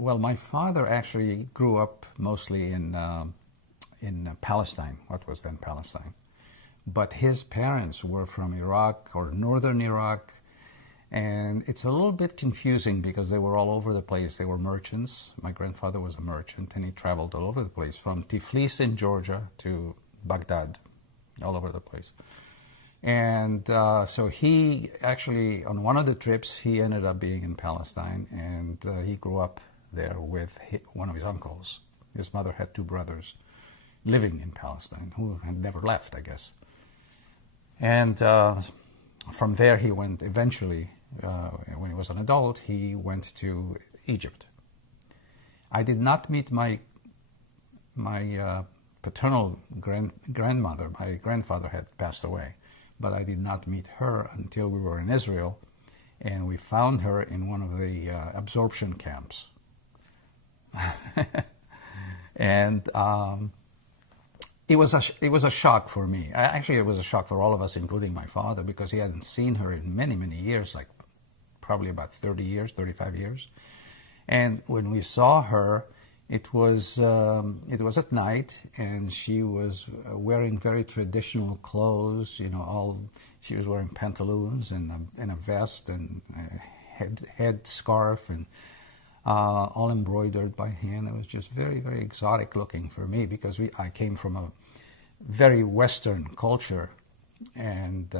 Well, my father actually grew up mostly in Palestine, what was then Palestine. But his parents were from Iraq or northern Iraq, and it's a little bit confusing because they were all over the place. They were merchants. My grandfather was a merchant, and he traveled all over the place, from Tiflis in Georgia to Baghdad, all over the place. And so he actually, on one of the trips, he ended up being in Palestine, and he grew up there with one of his uncles. His mother had two brothers living in Palestine who had never left, I guess. And from there he went eventually, when he was an adult, he went to Egypt. I did not meet my paternal grandmother. My grandfather had passed away, but I did not meet her until we were in Israel, and we found her in one of the absorption camps. And it was a shock for me. Actually, it was a shock for all of us, including my father, because he hadn't seen her in many, many years, like probably about 30 years, 35 years. And when we saw her, it was at night, and she was wearing very traditional clothes. You know, she was wearing pantaloons and a vest and a head scarf, and all embroidered by hand. It was just very, very exotic looking for me, because I came from a very Western culture, and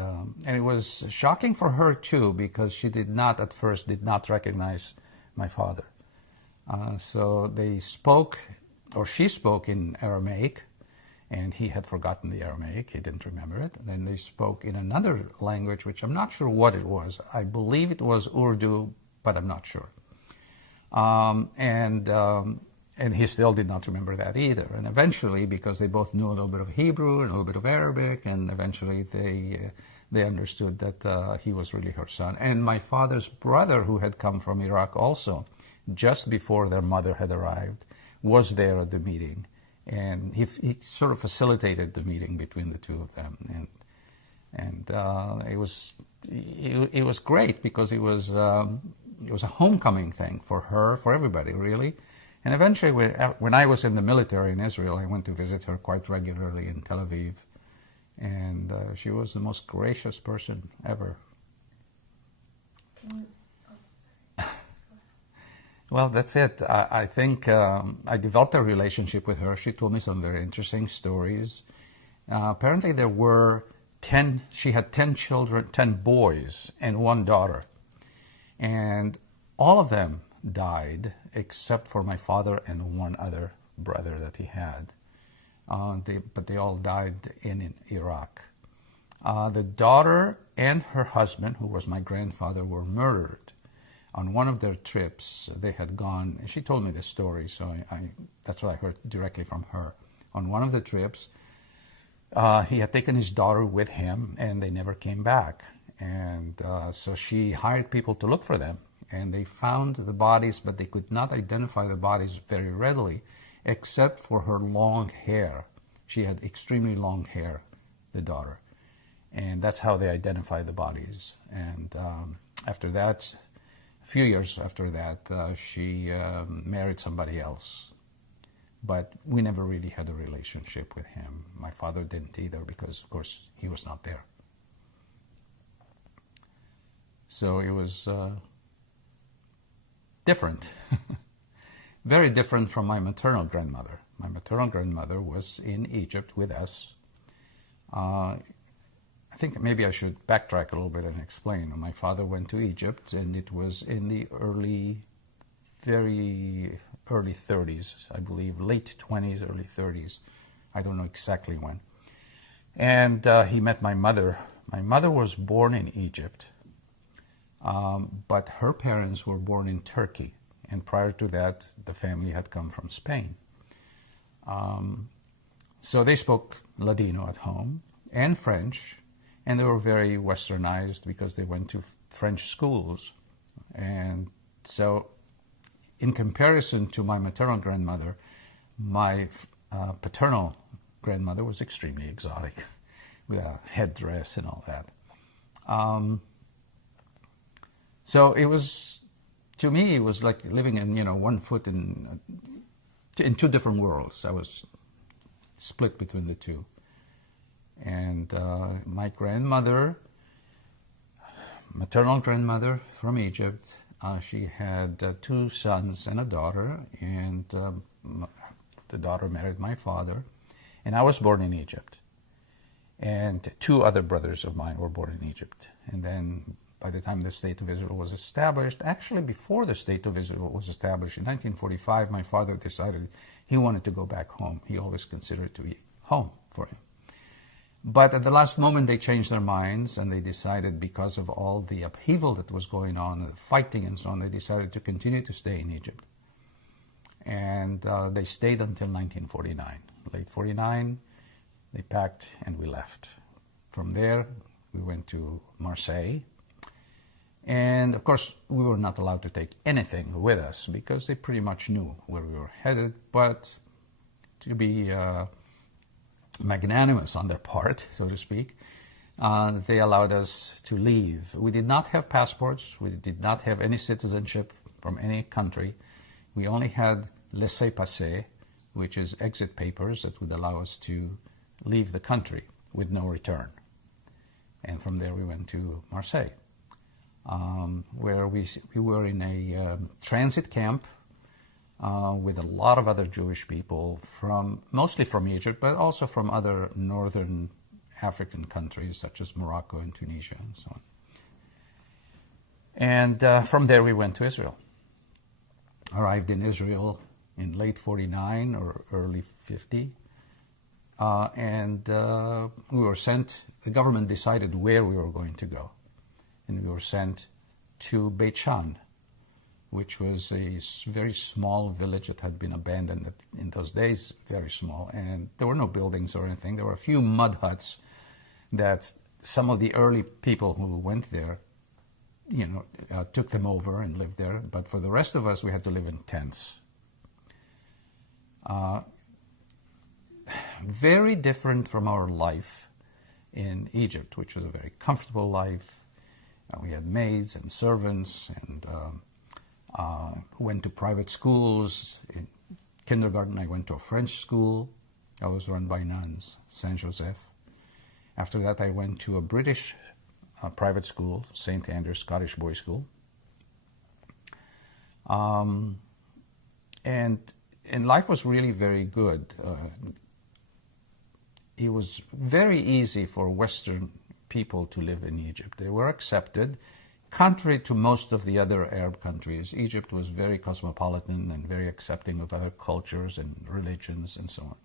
it was shocking for her too, because she at first did not recognize my father. So she spoke in Aramaic, and he had forgotten the Aramaic. He didn't remember it. And then they spoke in another language, which I'm not sure what it was. I believe it was Urdu, but I'm not sure. And he still did not remember that either. And eventually, because they both knew a little bit of Hebrew and a little bit of Arabic, and eventually they understood that he was really her son. And my father's brother, who had come from Iraq also, just before their mother had arrived, was there at the meeting. And he sort of facilitated the meeting between the two of them. And it was great, because it was a homecoming thing for her, for everybody, really. And eventually, when I was in the military in Israel, I went to visit her quite regularly in Tel Aviv. And she was the most gracious person ever. Well, that's it. I think I developed a relationship with her. She told me some very interesting stories. Apparently there were she had 10 children, 10 boys and one daughter. And all of them died except for my father and one other brother that he had. But they all died in Iraq. The daughter and her husband, who was my grandfather, were murdered. On one of their trips, they had gone, and she told me this story, so that's what I heard directly from her. On one of the trips, he had taken his daughter with him, and they never came back. And so she hired people to look for them, and they found the bodies, but they could not identify the bodies very readily, except for her long hair. She had extremely long hair, the daughter. And that's how they identified the bodies. And after that, a few years after that, she married somebody else. But we never really had a relationship with him. My father didn't either, because, of course, he was not there. So it was different. Very different from my maternal grandmother. My maternal grandmother was in Egypt with us. I think maybe I should backtrack a little bit and explain. My father went to Egypt, and it was in the very early 30s, I believe, late 20s, early 30s. I don't know exactly when. And he met my mother. My mother was born in Egypt, but her parents were born in Turkey. And prior to that, the family had come from Spain. So they spoke Ladino at home and French, and they were very westernized because they went to French schools. And so in comparison to my maternal grandmother, my paternal grandmother was extremely exotic, with a headdress and all that. So it was to me, it was like living in, one foot in two different worlds. I was split between the two. And my grandmother, maternal grandmother from Egypt, she had 2 sons and a daughter, and the daughter married my father, and I was born in Egypt. And 2 other brothers of mine were born in Egypt. And then by the time the State of Israel was established, actually before the State of Israel was established in 1945, my father decided he wanted to go back home. He always considered it to be home for him. But at the last moment, they changed their minds, and they decided, because of all the upheaval that was going on, the fighting and so on, they decided to continue to stay in Egypt. And they stayed until 1949. Late 49, they packed and we left. From there, we went to Marseille. And of course, we were not allowed to take anything with us because they pretty much knew where we were headed. But to be magnanimous on their part, so to speak, they allowed us to leave. We did not have passports. We did not have any citizenship from any country. We only had laissez-passer, which is exit papers that would allow us to leave the country with no return. And from there we went to Marseille, where we were in a transit camp with a lot of other Jewish people, mostly from Egypt, but also from other northern African countries such as Morocco and Tunisia and so on. And from there we went to Israel. Arrived in Israel in late 49 or early 50. And we were sent, the government decided where we were going to go. And we were sent to Beit Shan, which was a very small village that had been abandoned in those days, very small. And there were no buildings or anything. There were a few mud huts that some of the early people who went there, took them over and lived there. But for the rest of us, we had to live in tents. Very different from our life in Egypt, which was a very comfortable life. We had maids and servants, and went to private schools. In kindergarten, I went to a French school. I was run by nuns, Saint Joseph. After that, I went to a British private school, St. Andrew's Scottish Boys' School. And life was really very good. It was very easy for Western people to live in Egypt. They were accepted. Contrary to most of the other Arab countries, Egypt was very cosmopolitan and very accepting of other cultures and religions and so on.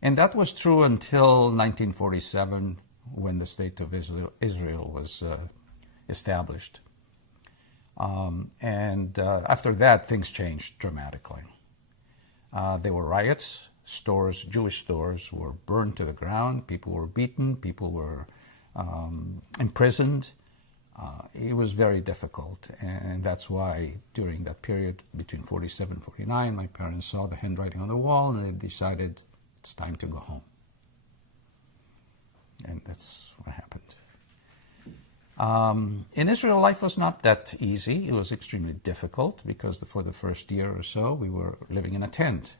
And that was true until 1947, when the State of Israel was established. And after that, things changed dramatically. There were riots. Jewish stores were burned to the ground. People were beaten. People were imprisoned. It was very difficult. And that's why during that period between 47 and 49, my parents saw the handwriting on the wall and they decided it's time to go home. And that's what happened. In Israel, life was not that easy. It was extremely difficult because for the first year or so, we were living in a tent.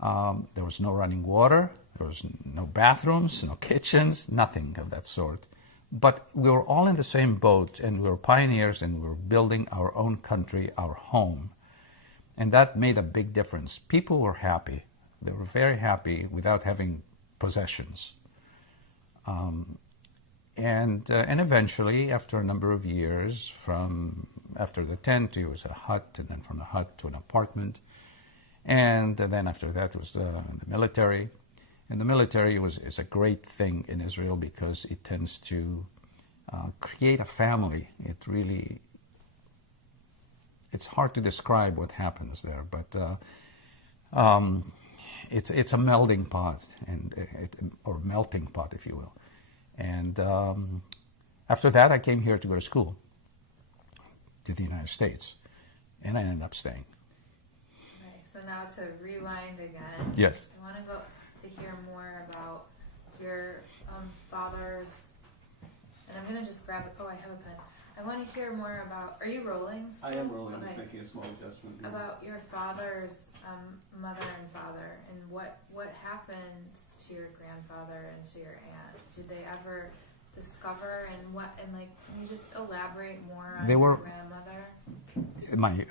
There was no running water, there was no bathrooms, no kitchens, nothing of that sort. But we were all in the same boat, and we were pioneers, and we were building our own country, our home. And that made a big difference. People were happy. They were very happy without having possessions. And eventually, after a number of years, after the tent, it was a hut, and then from the hut to an apartment. And then after that, it was the military. And the military is a great thing in Israel because it tends to create a family. It's hard to describe what happens there, but it's a melding pot, or melting pot, if you will. And after that, I came here to go to school to the United States, and I ended up staying. Okay, so now to rewind again. Yes. I want to go to hear more about your father's, and I'm going to just grab it. Oh, I have a pen. I want to hear more about. Are you rolling? I am rolling, Okay. just making a small adjustment. here. About your father's mother and father, and what happened to your grandfather and to your aunt? Did they ever discover like? Can you just elaborate more on They your were- grandmother? My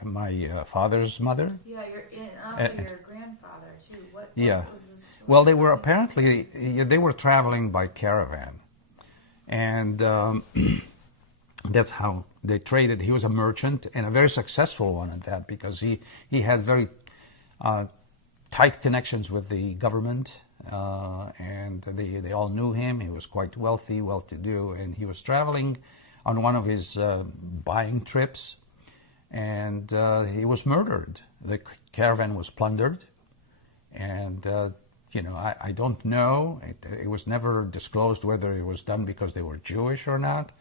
father's mother. Yeah, and also your grandfather too. What Yeah. was the story? Well, they were apparently they were traveling by caravan, and that's how they traded. He was a merchant and a very successful one at that, because he had very tight connections with the government, and they all knew him. He was quite wealthy, well-to-do, and he was traveling on one of his buying trips, and he was murdered. The caravan was plundered, and I don't know. It was never disclosed whether it was done because they were Jewish or not,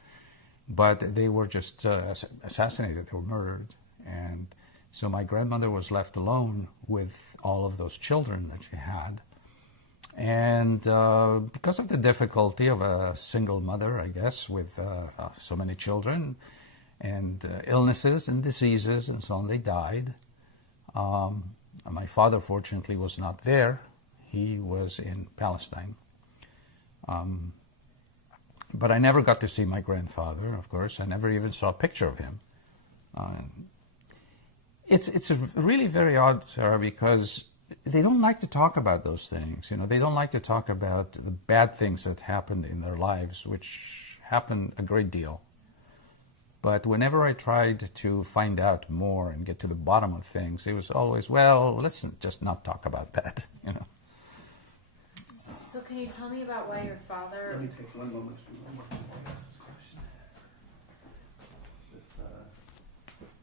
but they were just assassinated. They were murdered, and so my grandmother was left alone with all of those children that she had. And because of the difficulty of a single mother, I guess, with so many children, and illnesses and diseases and so on, they died. My father, fortunately, was not there. He was in Palestine. But I never got to see my grandfather, of course. I never even saw a picture of him. It's really very odd, Sarah, because they don't like to talk about those things. They don't like to talk about the bad things that happened in their lives, which happened a great deal. But whenever I tried to find out more and get to the bottom of things, it was always, well, let's just not talk about that, So can you tell me about why your father? Let me take one moment to ask this question.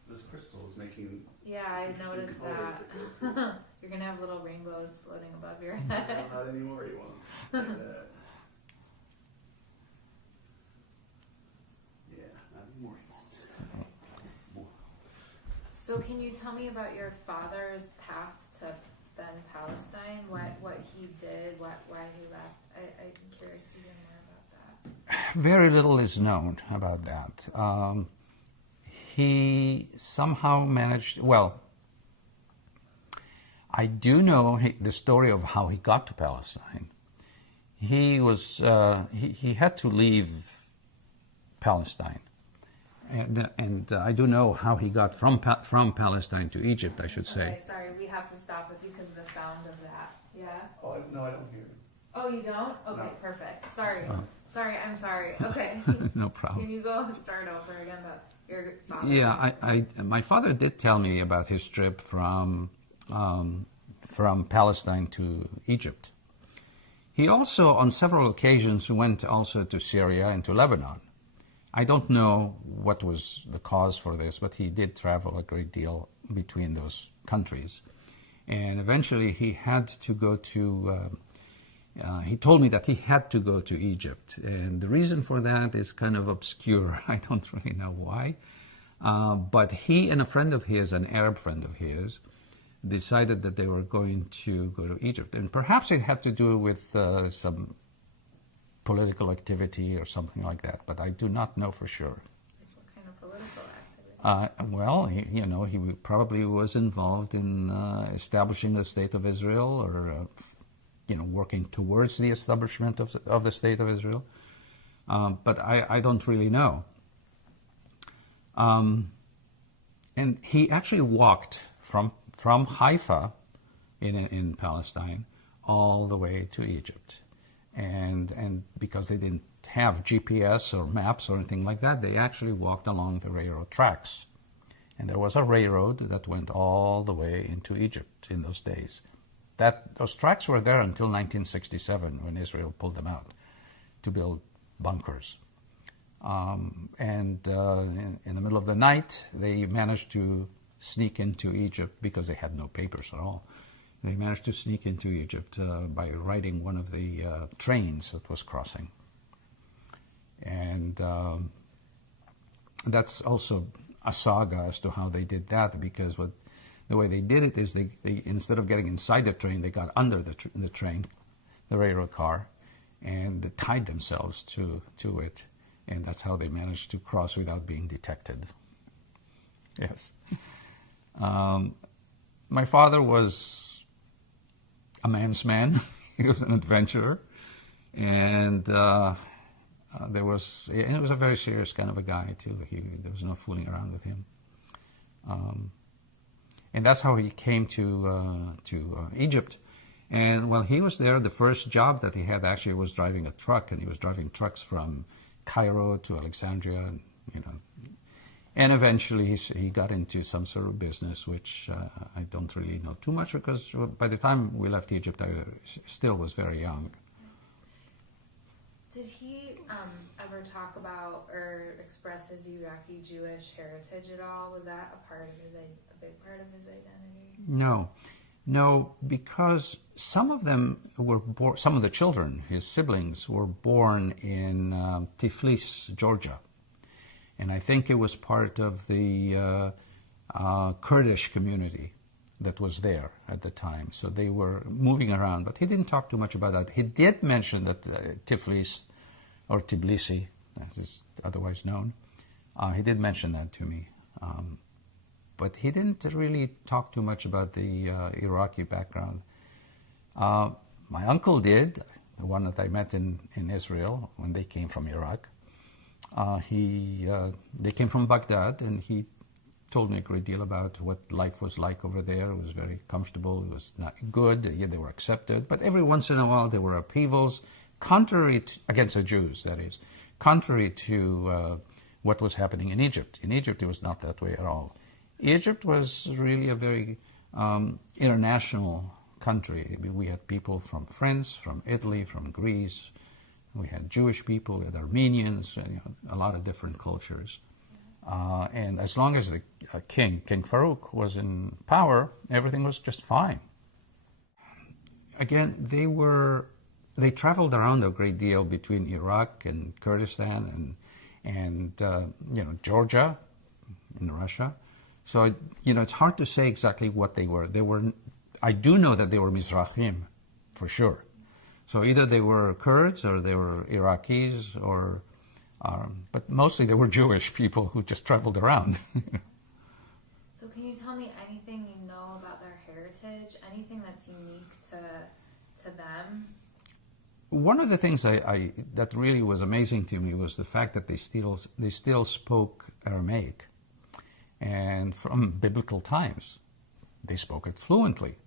This crystal is making. Yeah, I noticed that. You're gonna have little rainbows floating above your head. Not anymore, you won't. Yeah, not anymore. So can you tell me about your father's path to then Palestine? What he did, why he left? I'm curious to hear more about that. Very little is known about that. He somehow managed, well, I do know the story of how he got to Palestine. He had to leave Palestine. And I do know how he got from Palestine to Egypt, I should say. Okay, sorry, we have to stop it because of the sound of that. Yeah? Oh, no, I don't hear you. Oh, you don't? Okay, No. perfect. Sorry. Sorry, I'm sorry. Okay. No problem. Can you go start over again? Your father? Yeah, my father did tell me about his trip from Palestine to Egypt. He also, on several occasions, went also to Syria and to Lebanon. I don't know what was the cause for this, but he did travel a great deal between those countries. And eventually he had to go to, he told me that he had to go to Egypt. And the reason for that is kind of obscure. I don't really know why. But he and a friend of his, an Arab friend of his, decided that they were going to go to Egypt. And perhaps it had to do with some political activity or something like that, but I do not know for sure. What kind of political activity? Well, he probably was involved in establishing the State of Israel, or working towards the establishment of the State of Israel. But I don't really know. And he actually walked from Haifa in Palestine all the way to Egypt. And because they didn't have GPS or maps or anything like that, they actually walked along the railroad tracks. And there was a railroad that went all the way into Egypt in those days. Those tracks were there until 1967, when Israel pulled them out to build bunkers. In the middle of the night, they managed to sneak into Egypt because they had no papers at all. They managed to sneak into Egypt by riding one of the trains that was crossing. And that's also a saga as to how they did that, because the way they did it is they instead of getting inside the train, they got under the train, the railroad car, and they tied themselves to it. and that's how they managed to cross without being detected. Yes. My father was a man's man. He was an adventurer, and it was a very serious kind of a guy too. There was no fooling around with him, and that's how he came to Egypt. And while he was there, the first job that he had actually was driving a truck, and he was driving trucks from Cairo to Alexandria, and eventually he got into some sort of business, which I don't really know too much, because by the time we left Egypt, I still was very young. Did he ever talk about or express his Iraqi Jewish heritage at all? Was that a big part of his identity? No, because some of them were born. Some of the children, his siblings, were born in Tiflis, Georgia. And I think it was part of the Kurdish community that was there at the time. So they were moving around, but he didn't talk too much about that. He did mention that Tiflis, or Tbilisi, as is otherwise known, he did mention that to me. But he didn't really talk too much about the Iraqi background. My uncle did, the one that I met in Israel when they came from Iraq. They came from Baghdad, and he told me a great deal about what life was like over there. It was very comfortable. It was not good. Yeah, they were accepted. But every once in a while, there were upheavals, against the Jews, that is, contrary to what was happening in Egypt. In Egypt, it was not that way at all. Egypt was really a very international country. We had people from France, from Italy, from Greece. We had Jewish people, we had Armenians, a lot of different cultures. And as long as the King Farouk, was in power, everything was just fine. Again, they traveled around a great deal between Iraq and Kurdistan and Georgia and Russia. So, it's hard to say exactly what they were. I do know that they were Mizrahim, for sure. So either they were Kurds or they were Iraqis, but mostly they were Jewish people who just traveled around. So can you tell me anything you know about their heritage, anything that's unique to them? One of the things that really was amazing to me was the fact that they still spoke Aramaic. And from biblical times, they spoke it fluently.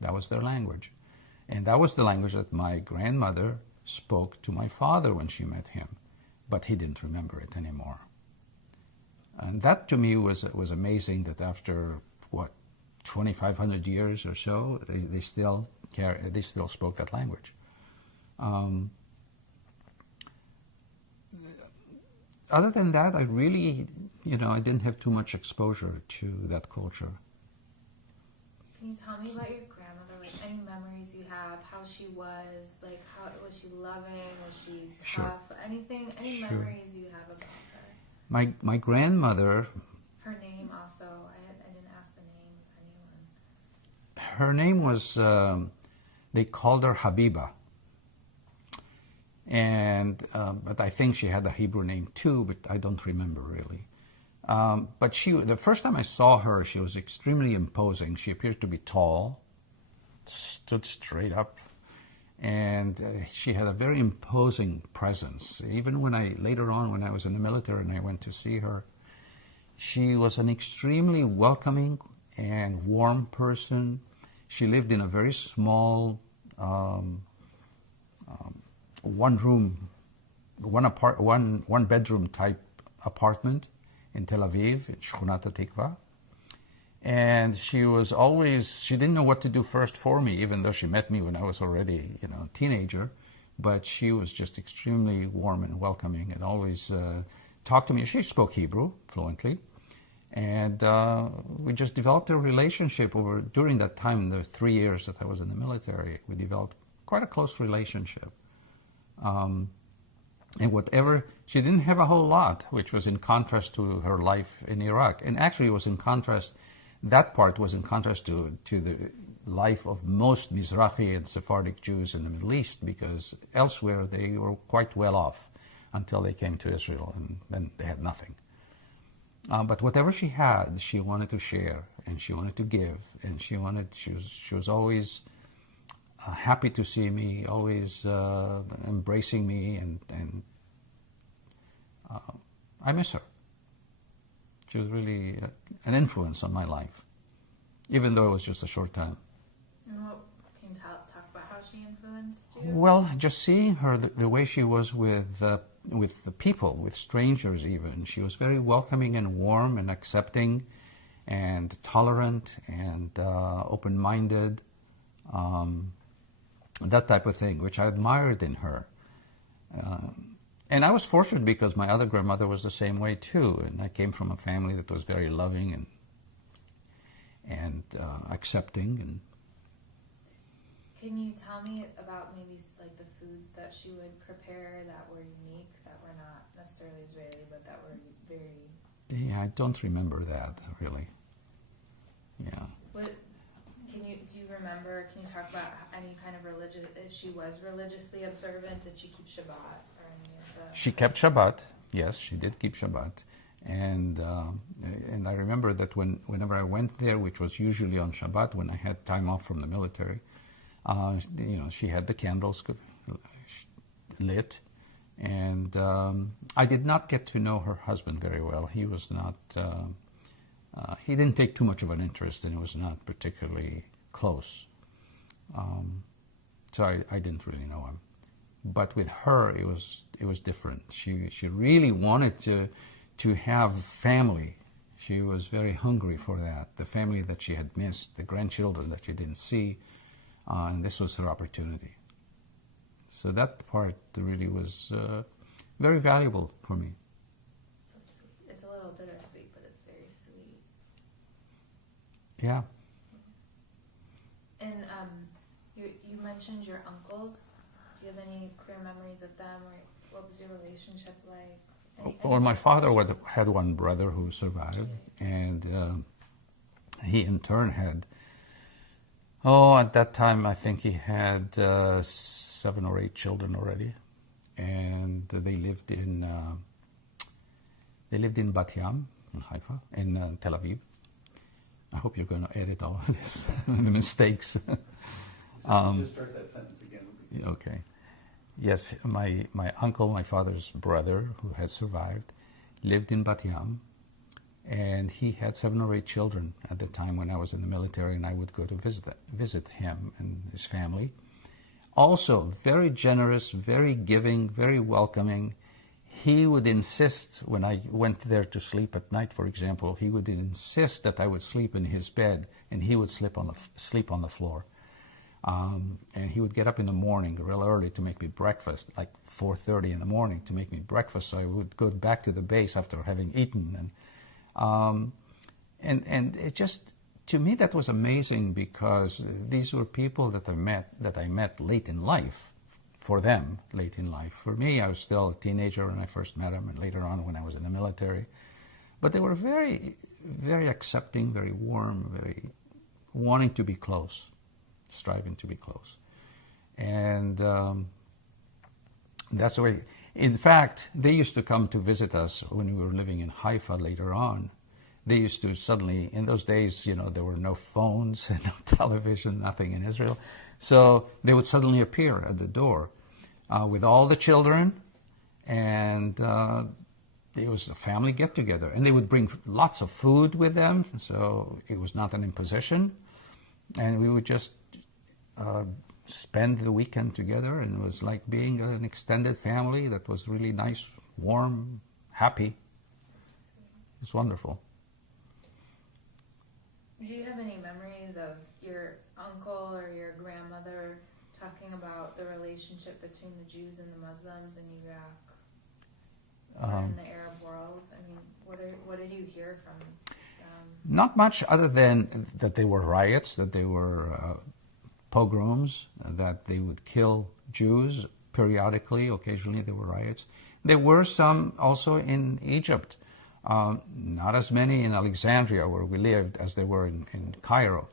That was their language. And that was the language that my grandmother spoke to my father when she met him. But he didn't remember it anymore. And that to me was amazing, that after, 2,500 years or so, they still spoke that language. Other than that, I really, I didn't have too much exposure to that culture. Can you tell me about your grandmother, like any memories you have, how she was, like how was she loving, was she tough, Sure. any Sure. memories you have about her? My grandmother, Her name also, I didn't ask the name of anyone. her name was, they called her Habiba. And but I think she had a Hebrew name too, but I don't remember really. But the first time I saw her, she was extremely imposing. She appeared to be tall, stood straight up, and she had a very imposing presence. Even later on when I was in the military and I went to see her, she was an extremely welcoming and warm person. She lived in a very small, one bedroom type apartment in Tel Aviv, in Shchunat Tikva. And she didn't know what to do first for me, even though she met me when I was already, a teenager. But she was just extremely warm and welcoming, and always talked to me. She spoke Hebrew fluently. And we just developed a relationship during that time, the 3 years that I was in the military. We developed quite a close relationship. And she didn't have a whole lot, which was in contrast to her life in Iraq. And actually it was in contrast, that part was in contrast to the life of most Mizrahi and Sephardic Jews in the Middle East, because elsewhere they were quite well off. until they came to Israel, and then they had nothing. But whatever she had, she wanted to share, and she wanted to give, and she was always happy to see me, always embracing me, and I miss her. She was really an influence on my life, even though it was just a short time. Can you talk about how she influenced you? Well, just seeing her, the way she was with the people, with strangers even. She was very welcoming and warm and accepting and tolerant and open-minded, that type of thing, which I admired in her. And I was fortunate because my other grandmother was the same way too, and I came from a family that was very loving and accepting. And can you tell me about maybe like the foods that she would prepare that were unique, that were not necessarily Israeli, but that were very... Yeah, I don't remember that really. Yeah. Do you remember? Can you talk about any kind of religious? If she was religiously observant, did she keep Shabbat or any of the? She kept Shabbat. Yes, she did keep Shabbat, and I remember that whenever I went there, which was usually on Shabbat when I had time off from the military, she had the candles lit, and I did not get to know her husband very well. He was not. He didn't take too much of an interest, and it was not particularly close. So I didn't really know him. But with her, it was different. She really wanted to have family. She was very hungry for that, the family that she had missed, the grandchildren that she didn't see, and this was her opportunity. So that part really was very valuable for me. So sweet. It's a little bittersweet, but it's very sweet. Yeah. And you mentioned your uncles. Do you have any clear memories of them, or what was your relationship like? Well, my father had one brother who survived, and he in turn had, at that time I think he had 7 or 8 children already, and they lived in Bat Yam, in Haifa, in Tel Aviv. I hope you're going to edit all of this, the mistakes. Just start that sentence again. Okay. Yes, my uncle, my father's brother, who had survived, lived in Bat Yam, and he had 7 or 8 children at the time when I was in the military, and I would go to visit him and his family. Also, very generous, very giving, very welcoming. He would insist, when I went there to sleep at night, for example, he would insist that I would sleep in his bed, and he would sleep on the floor. And he would get up in the morning real early to make me breakfast, like 4:30 in the morning to make me breakfast. So I would go back to the base after having eaten, and it just, to me, that was amazing because these were people that I met late in life. For them, late in life. For me, I was still a teenager when I first met them, and later on when I was in the military. But they were very, very accepting, very warm, very wanting to be close, striving to be close. And that's the way. In fact, they used to come to visit us when we were living in Haifa later on. They used to suddenly, in those days, there were no phones and no television, nothing in Israel. So they would suddenly appear at the door with all the children, and it was a family get-together. And they would bring lots of food with them, so it was not an imposition. And we would just spend the weekend together, and it was like being an extended family that was really nice, warm, happy. It was wonderful. Do you have any memories of your uncle or your grandmother talking about the relationship between the Jews and the Muslims in Iraq or in the Arab world? I mean, what did you hear from them? Not much, other than that there were riots, that there were pogroms, that they would kill Jews periodically. Occasionally there were riots. There were some also in Egypt. Not as many in Alexandria, where we lived, as there were in Cairo.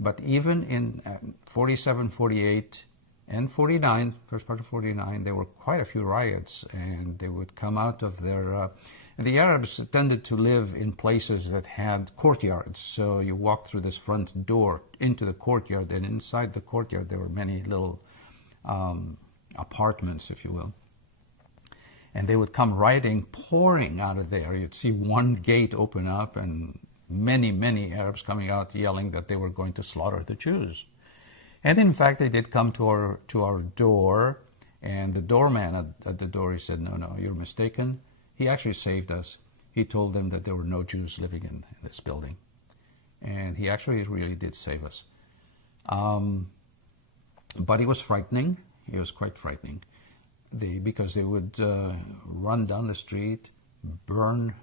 But even in 47, 48, And 49, first part of 49, there were quite a few riots, and they would come out of their... the Arabs tended to live in places that had courtyards. So you walked through this front door into the courtyard, and inside the courtyard there were many little apartments, if you will. And they would come rioting, pouring out of there. You'd see one gate open up, and many, many Arabs coming out yelling that they were going to slaughter the Jews. And in fact, they did come to our door, and the doorman at the door, he said, no, you're mistaken. He actually saved us. He told them that there were no Jews living in this building. And he actually really did save us. But it was frightening. It was quite frightening. Because they would run down the street, burn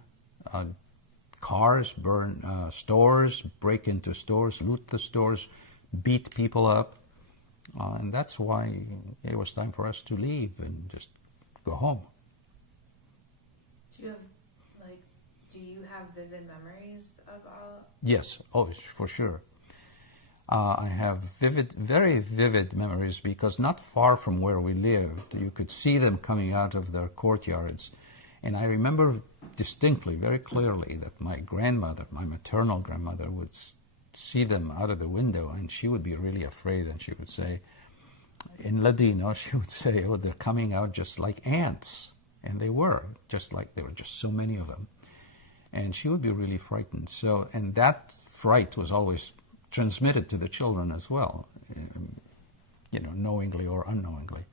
cars, burn stores, break into stores, loot the stores, beat people up. And that's why it was time for us to leave and just go home. Do you have vivid memories of all? Yes, for sure. I have very vivid memories, because not far from where we lived, you could see them coming out of their courtyards. And I remember distinctly, very clearly, that my grandmother, my maternal grandmother, would see them out of the window, and she would be really afraid, and she would say, in Ladino, she would say, oh, they're coming out just like ants. And they were, there were just so many of them. And she would be really frightened. So, and that fright was always transmitted to the children as well, knowingly or unknowingly.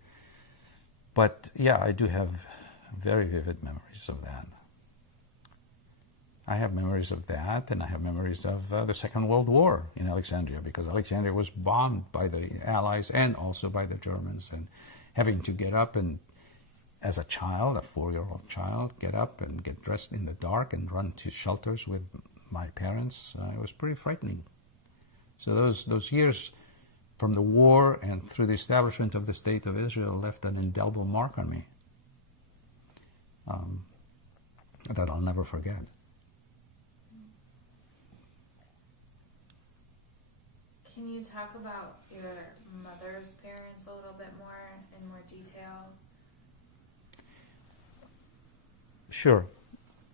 But yeah, I do have very vivid memories of that. I have memories of that, and I have memories of the Second World War in Alexandria, because Alexandria was bombed by the Allies and also by the Germans, and having to get up and, as a child, a 4-year-old child, get up and get dressed in the dark and run to shelters with my parents, it was pretty frightening. So those years from the war and through the establishment of the State of Israel left an indelible mark on me that I'll never forget. Can you talk about your mother's parents a little bit more in more detail? Sure.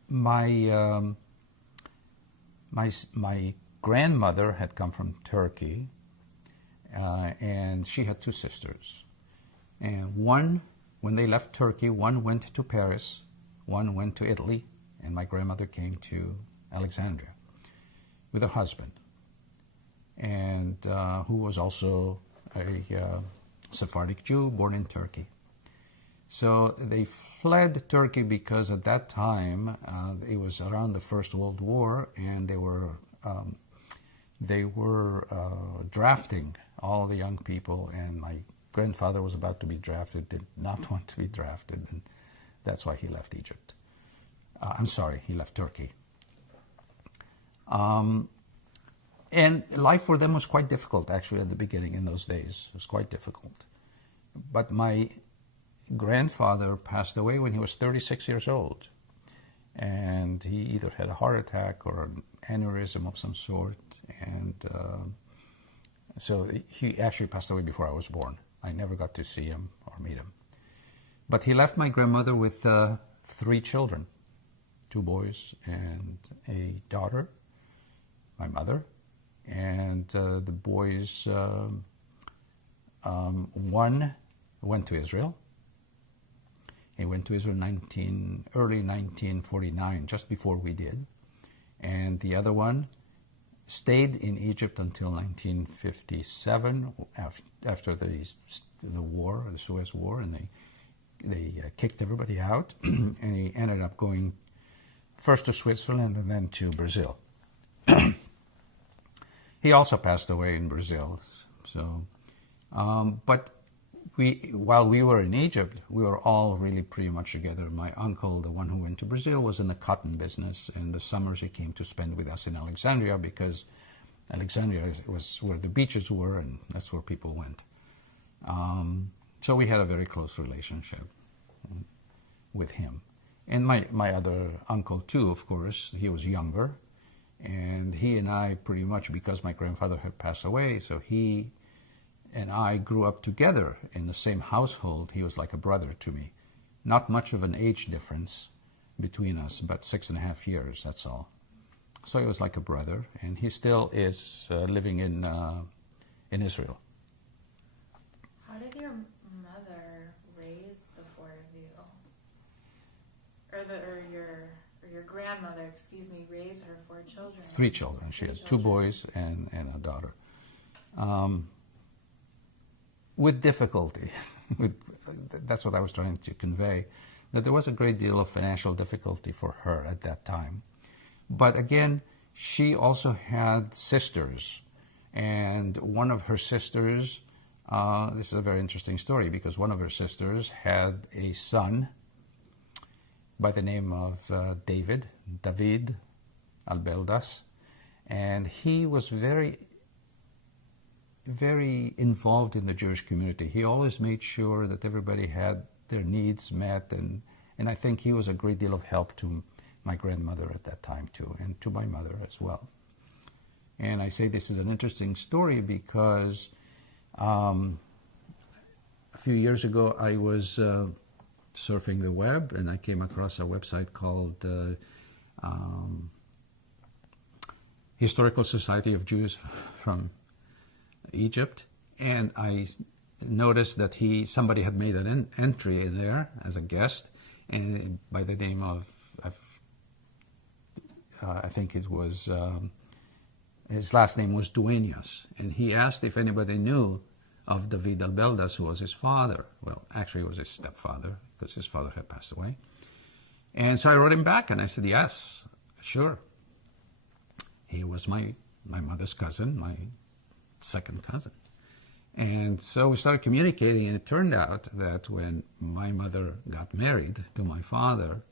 My grandmother had come from Turkey, and she had 2 sisters. And one, when they left Turkey, one went to Paris, one went to Italy, and my grandmother came to Alexandria with her husband, and who was also a Sephardic Jew born in Turkey. So they fled Turkey because at that time it was around the First World War, and they were drafting all the young people, and my grandfather was about to be drafted, did not want to be drafted, and that's why he left Egypt. He left Turkey. And life for them was quite difficult, actually, at the beginning in those days. It was quite difficult. But my grandfather passed away when he was 36 years old. And he either had a heart attack or an aneurysm of some sort. And so he actually passed away before I was born. I never got to see him or meet him. But he left my grandmother with 3 children, 2 boys and a daughter, my mother. And the boys, one went to Israel. He went to Israel early 1949, just before we did. And the other one stayed in Egypt until 1957, after the war, the Suez War, and they kicked everybody out. And he ended up going first to Switzerland and then to Brazil. He also passed away in Brazil. So, but while we were in Egypt, we were all really pretty much together. My uncle, the one who went to Brazil, was in the cotton business, and the summers he came to spend with us in Alexandria, because Alexandria was where the beaches were, and that's where people went. So we had a very close relationship with him. And my other uncle, too, of course, he was younger. And he and I pretty much, because my grandfather had passed away, so he and I grew up together in the same household. He was like a brother to me. Not much of an age difference between us, but 6.5 years, that's all. So he was like a brother, and he still is living in Israel. How did your mother raise the four of you? Or your grandmother, excuse me, raise her 4 children? 3 children. She had 2 boys and a daughter. With difficulty. That's what I was trying to convey, that there was a great deal of financial difficulty for her at that time. But again, she also had sisters, and one of her sisters, this is a very interesting story, because one of her sisters had a son by the name of David Albeldas, and he was very involved in the Jewish community. He always made sure that everybody had their needs met, and I think he was a great deal of help to my grandmother at that time too, and to my mother as well. And I say this is an interesting story because a few years ago I was surfing the web, and I came across a website called Historical Society of Jews from Egypt, and I noticed that somebody had made an entry in there as a guest, and by the name of I think it was his last name was Dueñas, and he asked if anybody knew of David Albeldas, who was his father. Well, actually it was his stepfather, because his father had passed away. And so I wrote him back, and I said, yes, sure. He was my mother's cousin, my second cousin. And so we started communicating, and it turned out that when my mother got married to my father,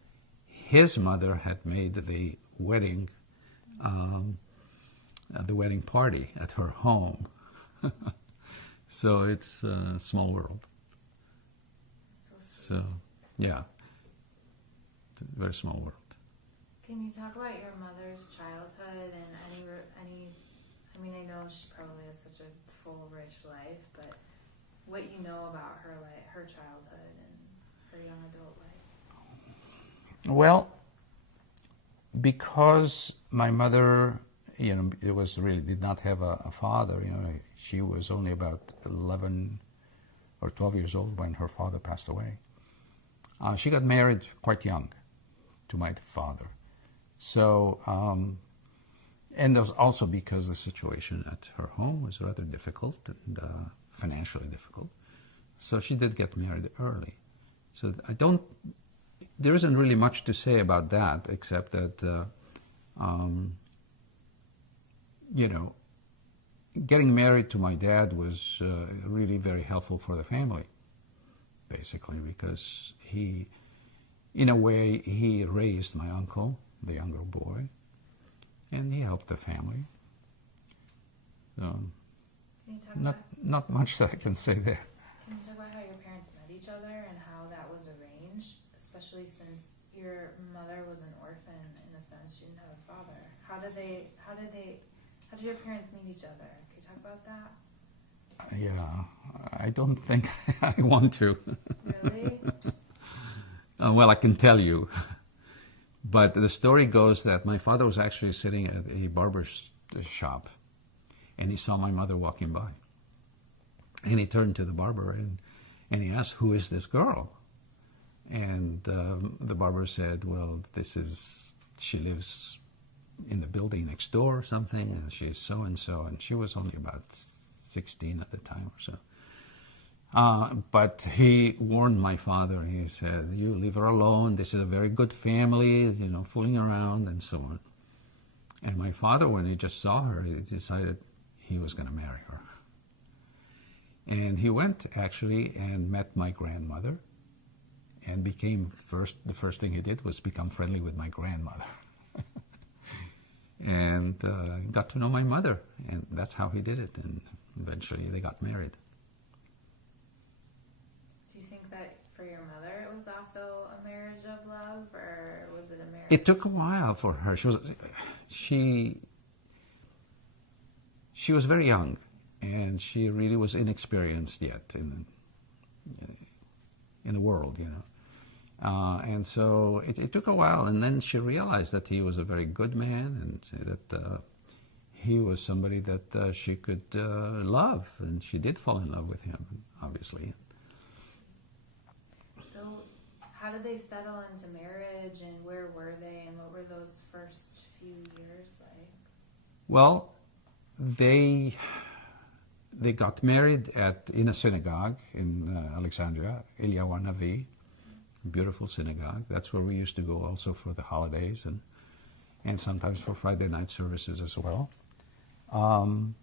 his mother had made the wedding party at her home. So it's a small world. So, yeah, it's a very small world. Can you talk about your mother's childhood and any? I mean, I know she probably has such a full, rich life, but what you know about her life, her childhood, and her young adult life. Well, because my mother, it was really did not have a father. She was only about 11 or 12 years old when her father passed away. She got married quite young to my father. So, and it was also because the situation at her home was rather difficult and financially difficult. So she did get married early. So there isn't really much to say about that, except that, getting married to my dad was really very helpful for the family, basically, because he, in a way, he raised my uncle, the younger boy, and he helped the family. Not much that I can say there. Can you talk about how your parents met each other and how that was arranged, especially since your mother was an orphan in a sense, she didn't have a father? How did your parents meet each other? Can you talk about that? Yeah, I don't think I want to. Really? Well, I can tell you. But the story goes that my father was actually sitting at a barber's shop, and he saw my mother walking by. And he turned to the barber and he asked, "Who is this girl?" And the barber said, "Well, she lives in the building next door or something, and she's so-and-so." And she was only about 16 at the time or so. But he warned my father, and he said, "You leave her alone. This is a very good family, fooling around," and so on. And my father, when he just saw her, he decided he was going to marry her. And he went, actually, and met my grandmother, and the first thing he did was become friendly with my grandmother. And got to know my mother, and that's how he did it, and eventually they got married. Do you think that for your mother it was also a marriage of love, or was it a marriage? It took a while for her. She was very young, and she really was inexperienced yet in the world, you know. And so it took a while, and then she realized that he was a very good man, and that he was somebody that she could love, and she did fall in love with him, obviously. So how did they settle into marriage, and where were they, and what were those first few years like? Well, they got married in a synagogue in Alexandria, Eliyahu Navi, beautiful synagogue. That's where we used to go also for the holidays and sometimes for Friday night services as well. I'm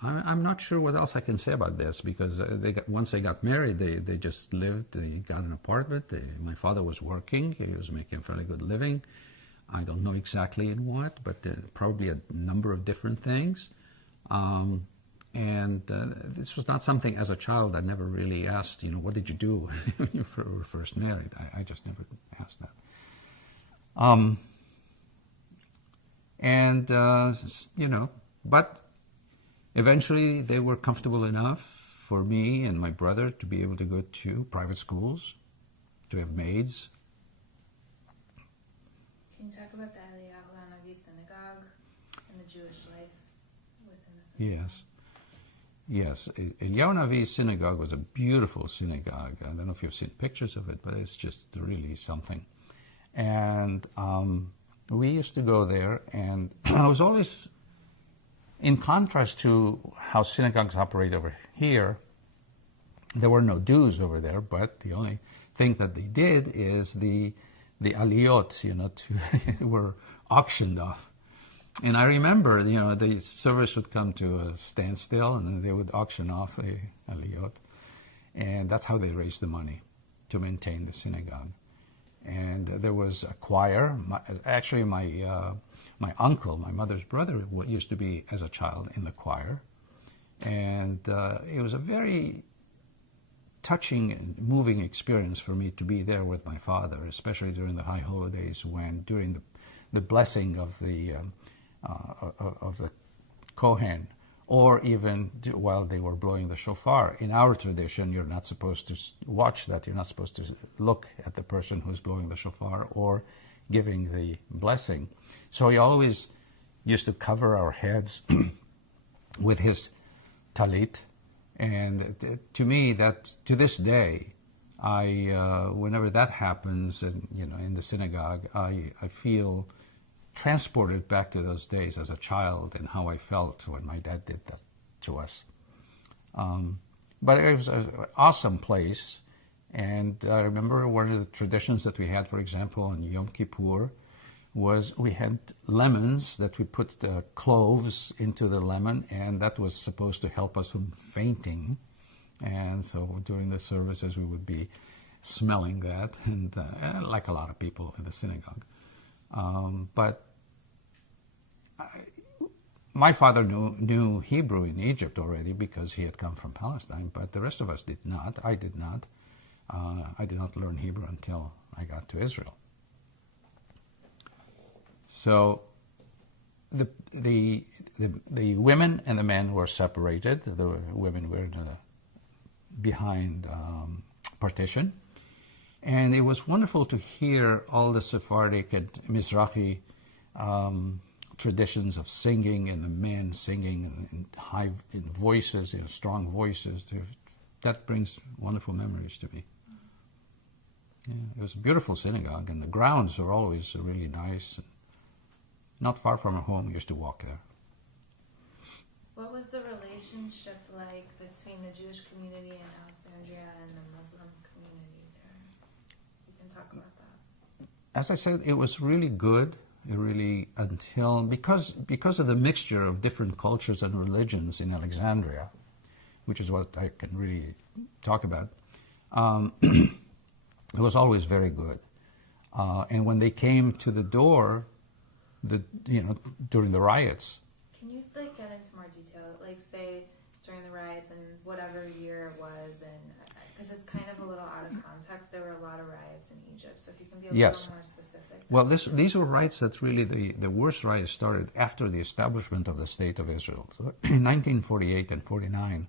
not sure what else I can say about this, because once they got married, they just lived. They got an apartment. My father was working. He was making a fairly good living. I don't know exactly in what, but probably a number of different things. This was not something, as a child, I never really asked, you know, what did you do when you were first married? I just never asked that. You know, but eventually they were comfortable enough for me and my brother to be able to go to private schools, to have maids. Can you talk about the Eliyahu Navi synagogue and the Jewish life within the synagogue? Yes. Eliyahu Navi's synagogue was a beautiful synagogue. I don't know if you've seen pictures of it, but it's just really something. And we used to go there, and I was always, in contrast to how synagogues operate over here, there were no dues over there, but the only thing that they did is the aliyot, you know, were auctioned off. And I remember, you know, the service would come to a standstill, and then they would auction off a aliyot. And that's how they raised the money to maintain the synagogue. And there was a choir. My uncle, my mother's brother, used to be, as a child, in the choir. And it was a very touching and moving experience for me to be there with my father, especially during the high holidays, when during the blessing of the Kohen, or even while they were blowing the shofar. In our tradition, you're not supposed to watch that. You're not supposed to look at the person who's blowing the shofar or giving the blessing. So he always used to cover our heads with his talit. And to me, that to this day, whenever that happens, and you know, in the synagogue, I feel transported back to those days as a child and how I felt when my dad did that to us. But it was an awesome place. And I remember one of the traditions that we had, for example, on Yom Kippur, was we had lemons that we put cloves into the lemon, and that was supposed to help us from fainting. And so during the services, we would be smelling that, and like a lot of people in the synagogue. But my father knew Hebrew in Egypt already because he had come from Palestine, but the rest of us did not. I did not. I did not learn Hebrew until I got to Israel. So the women and the men were separated. The women were behind partition. And it was wonderful to hear all the Sephardic and Mizrahi traditions of singing, and the men singing in high voices, strong voices. That brings wonderful memories to me. Yeah, it was a beautiful synagogue, and the grounds were always really nice. Not far from our home, we used to walk there. What was the relationship like between the Jewish community in Alexandria and the Muslim community there? You can talk about that. As I said, it was really good. Until because of the mixture of different cultures and religions in Alexandria, which is what I can really talk about, it was always very good. And when they came to the door, during the riots. Can you get into more detail? Like, say during the riots and whatever year it was, and Because it's kind of a little out of context. There were a lot of riots in Egypt, so if you can be a Yes. little more specific. Well, these were riots that really, the worst riots started after the establishment of the State of Israel. So in 1948 and 49,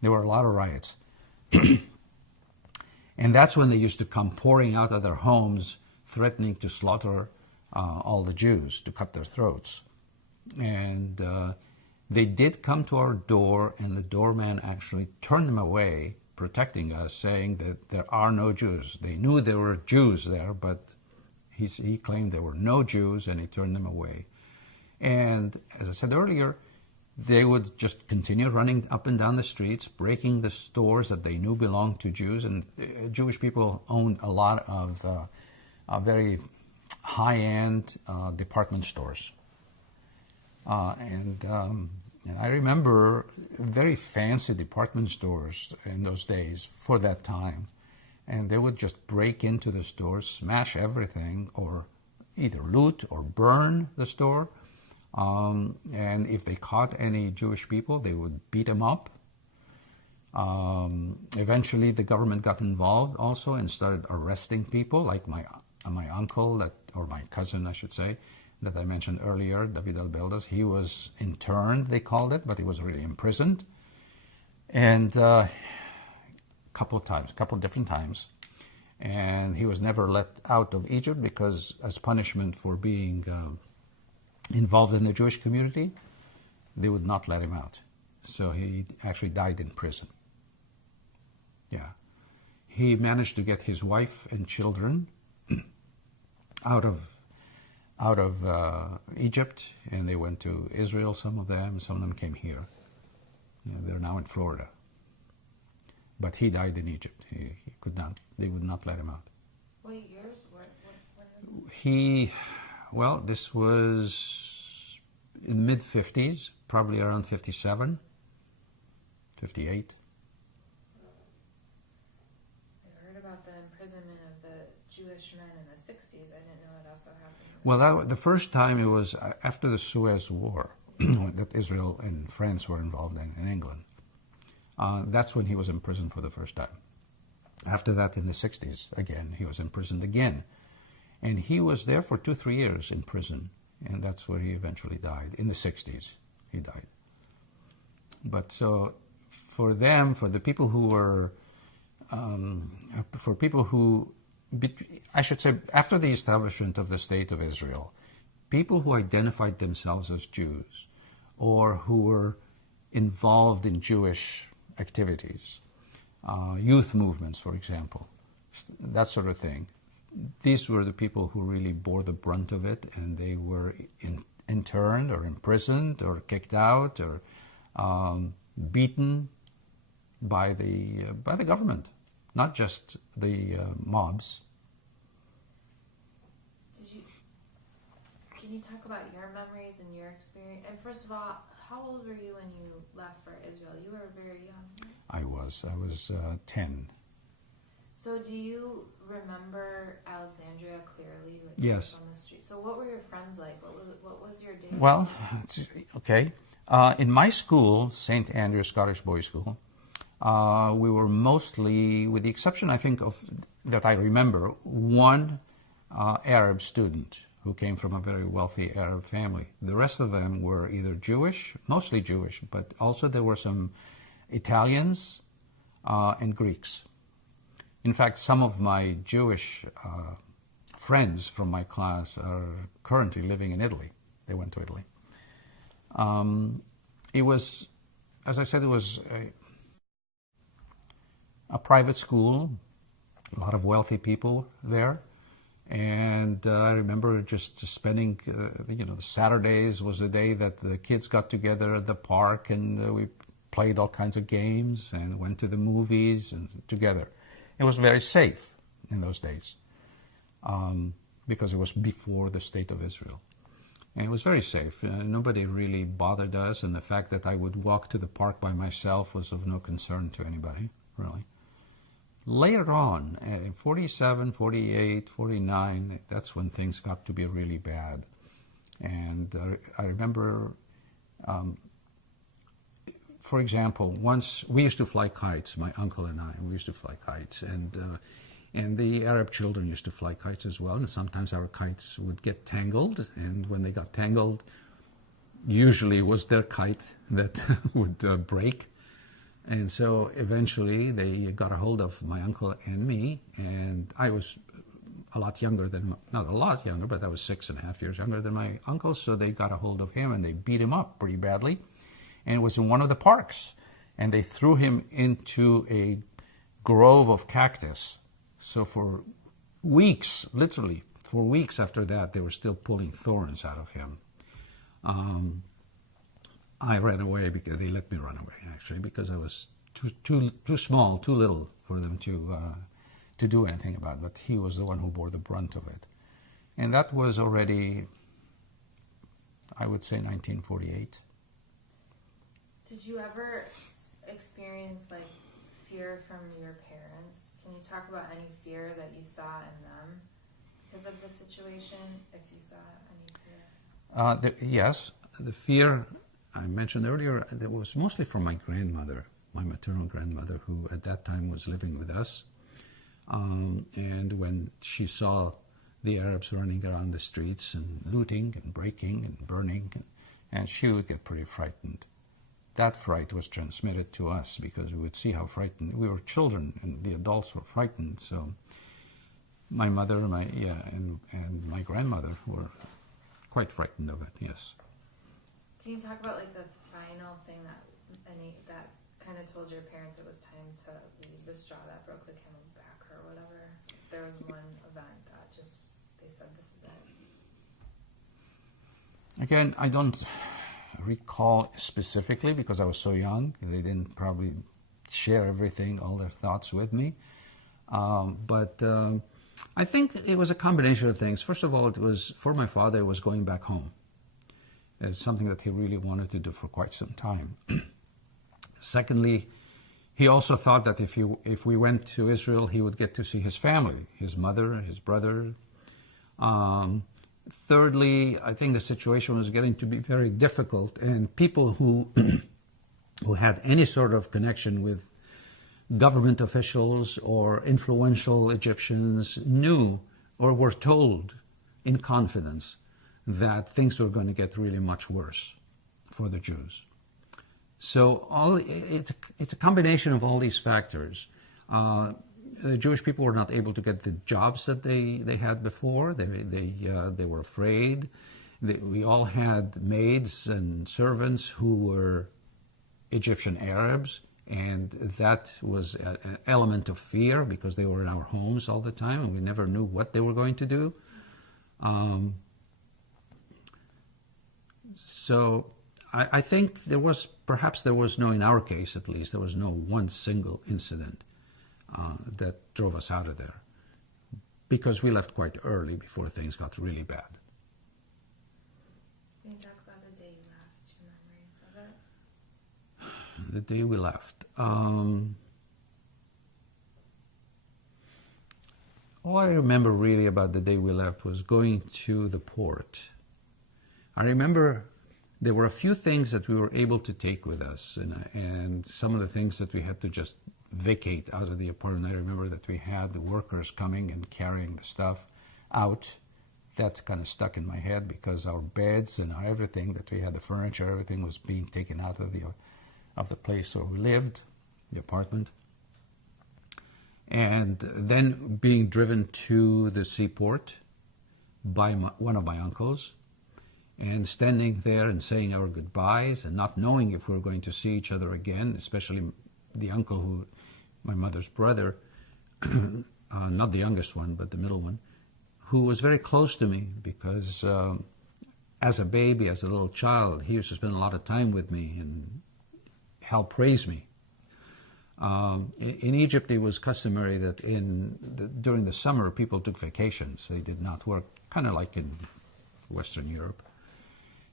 there were a lot of riots. And that's when they used to come pouring out of their homes, threatening to slaughter all the Jews, to cut their throats. And they did come to our door, and the doorman actually turned them away, protecting us, saying that there are no Jews. They knew there were Jews there, but he claimed there were no Jews, and he turned them away. And as I said earlier, they would just continue running up and down the streets, breaking the stores that they knew belonged to Jews. And Jewish people owned a lot of very high-end department stores. And I remember very fancy department stores in those days for that time. And they would just break into the stores, smash everything, or either loot or burn the store. And if they caught any Jewish people, they would beat them up. Eventually, the government got involved also and started arresting people, like my uncle, or my cousin, I should say, that I mentioned earlier, David Albeldas. He was interned, they called it, but he was really imprisoned. And a couple of different times. And he was never let out of Egypt because, as punishment for being involved in the Jewish community, they would not let him out. So he actually died in prison. Yeah. He managed to get his wife and children out of Egypt, and they went to Israel, some of them came here. They're now in Florida. But he died in Egypt. He could not, they would not let him out. What years? Well, this was in the mid-50s, probably around 57, 58. I heard about the imprisonment of the Jewish men in the 60s. I didn't know it also happened. Well, the first time it was after the Suez War that Israel and France were involved in England. That's when he was imprisoned for the first time. After that, in the 60s, again, he was imprisoned again. And he was there for 2-3 years in prison, and that's where he eventually died. In the 60s, he died. But so, for them, for the people who were, I should say, after the establishment of the State of Israel, people who identified themselves as Jews, or who were involved in Jewish activities, youth movements, for example, that sort of thing. These were the people who really bore the brunt of it, and they were interned or imprisoned or kicked out or beaten by the government, not just the mobs. Can you talk about your memories and your experience? And first of all, how old were you when you left for Israel? You were very young. I was 10. So do you remember Alexandria clearly? Yes. On the street? So what were your friends like? What was your day? Well, okay. In my school, St. Andrew's Scottish Boys' School, we were mostly, with the exception, I think, of that I remember, one Arab student who came from a very wealthy Arab family. The rest of them were either Jewish, mostly Jewish, but also there were some Italians and Greeks. In fact, some of my Jewish friends from my class are currently living in Italy. They went to Italy. It was, as I said, it was a private school, a lot of wealthy people there. And I remember just spending, the Saturdays was the day that the kids got together at the park, and we played all kinds of games and went to the movies and together. It was very safe in those days because it was before the State of Israel. And it was very safe. Nobody really bothered us, and the fact that I would walk to the park by myself was of no concern to anybody, really. Later on, in 47, 48, 49, that's when things got to be really bad. And I remember for example, once we used to fly kites, my uncle and I, we used to fly kites, and the Arab children used to fly kites as well, and sometimes our kites would get tangled, and when they got tangled, usually it was their kite that would break. And so eventually they got a hold of my uncle and me, and I was a lot younger than, not a lot younger, but I was 6.5 years younger than my uncle, so they got a hold of him and they beat him up pretty badly. And it was in one of the parks, and they threw him into a grove of cactus. So for weeks, literally for weeks after that, they were still pulling thorns out of him. I ran away because they let me run away, actually, because I was too small, too little for them to do anything about it. But he was the one who bore the brunt of it. And that was already, I would say, 1948. Did you ever experience like fear from your parents? Can you talk about any fear that you saw in them because of the situation, if you saw any fear? Yes, the fear I mentioned earlier, that was mostly from my grandmother, my maternal grandmother, who at that time was living with us. And when she saw the Arabs running around the streets and looting and breaking and burning, and she would get pretty frightened. That fright was transmitted to us because we would see how frightened we were. Children, and the adults were frightened. So my mother, and my grandmother were quite frightened of it. Yes. Can you talk about like the final thing that kind of told your parents it was time to leave, the straw that broke the camel's back or whatever? There was one event that just they said this is it. Again, I don't recall specifically because I was so young. They didn't probably share everything, all their thoughts with me. But I think it was a combination of things. First of all, it was, for my father, it was going back home. It's something that he really wanted to do for quite some time. Secondly, he also thought that if we went to Israel, he would get to see his family, his mother, his brother. Thirdly, I think the situation was getting to be very difficult, and people who had any sort of connection with government officials or influential Egyptians knew or were told in confidence that things were going to get really much worse for the Jews. So it's a combination of all these factors. The Jewish people were not able to get the jobs that they had before. They were afraid. We all had maids and servants who were Egyptian Arabs, and that was an element of fear because they were in our homes all the time, and we never knew what they were going to do. So I think perhaps there was no, in our case at least, there was no one single incident that drove us out of there, because we left quite early before things got really bad. Can you talk about the day you left, your memories of it? The day we left. All I remember really about the day we left was going to the port. I remember there were a few things that we were able to take with us, and some of the things that we had to just vacate out of the apartment. I remember that we had the workers coming and carrying the stuff out. That's kind of stuck in my head because our beds and our everything that we had, the furniture, everything was being taken out of the place where we lived, the apartment. And then being driven to the seaport by one of my uncles, and standing there and saying our goodbyes and not knowing if we were going to see each other again, especially the uncle who, my mother's brother, not the youngest one, but the middle one, who was very close to me because as a baby, as a little child, he used to spend a lot of time with me and help raise me. In Egypt, it was customary that during the summer, people took vacations. They did not work, kind of like in Western Europe.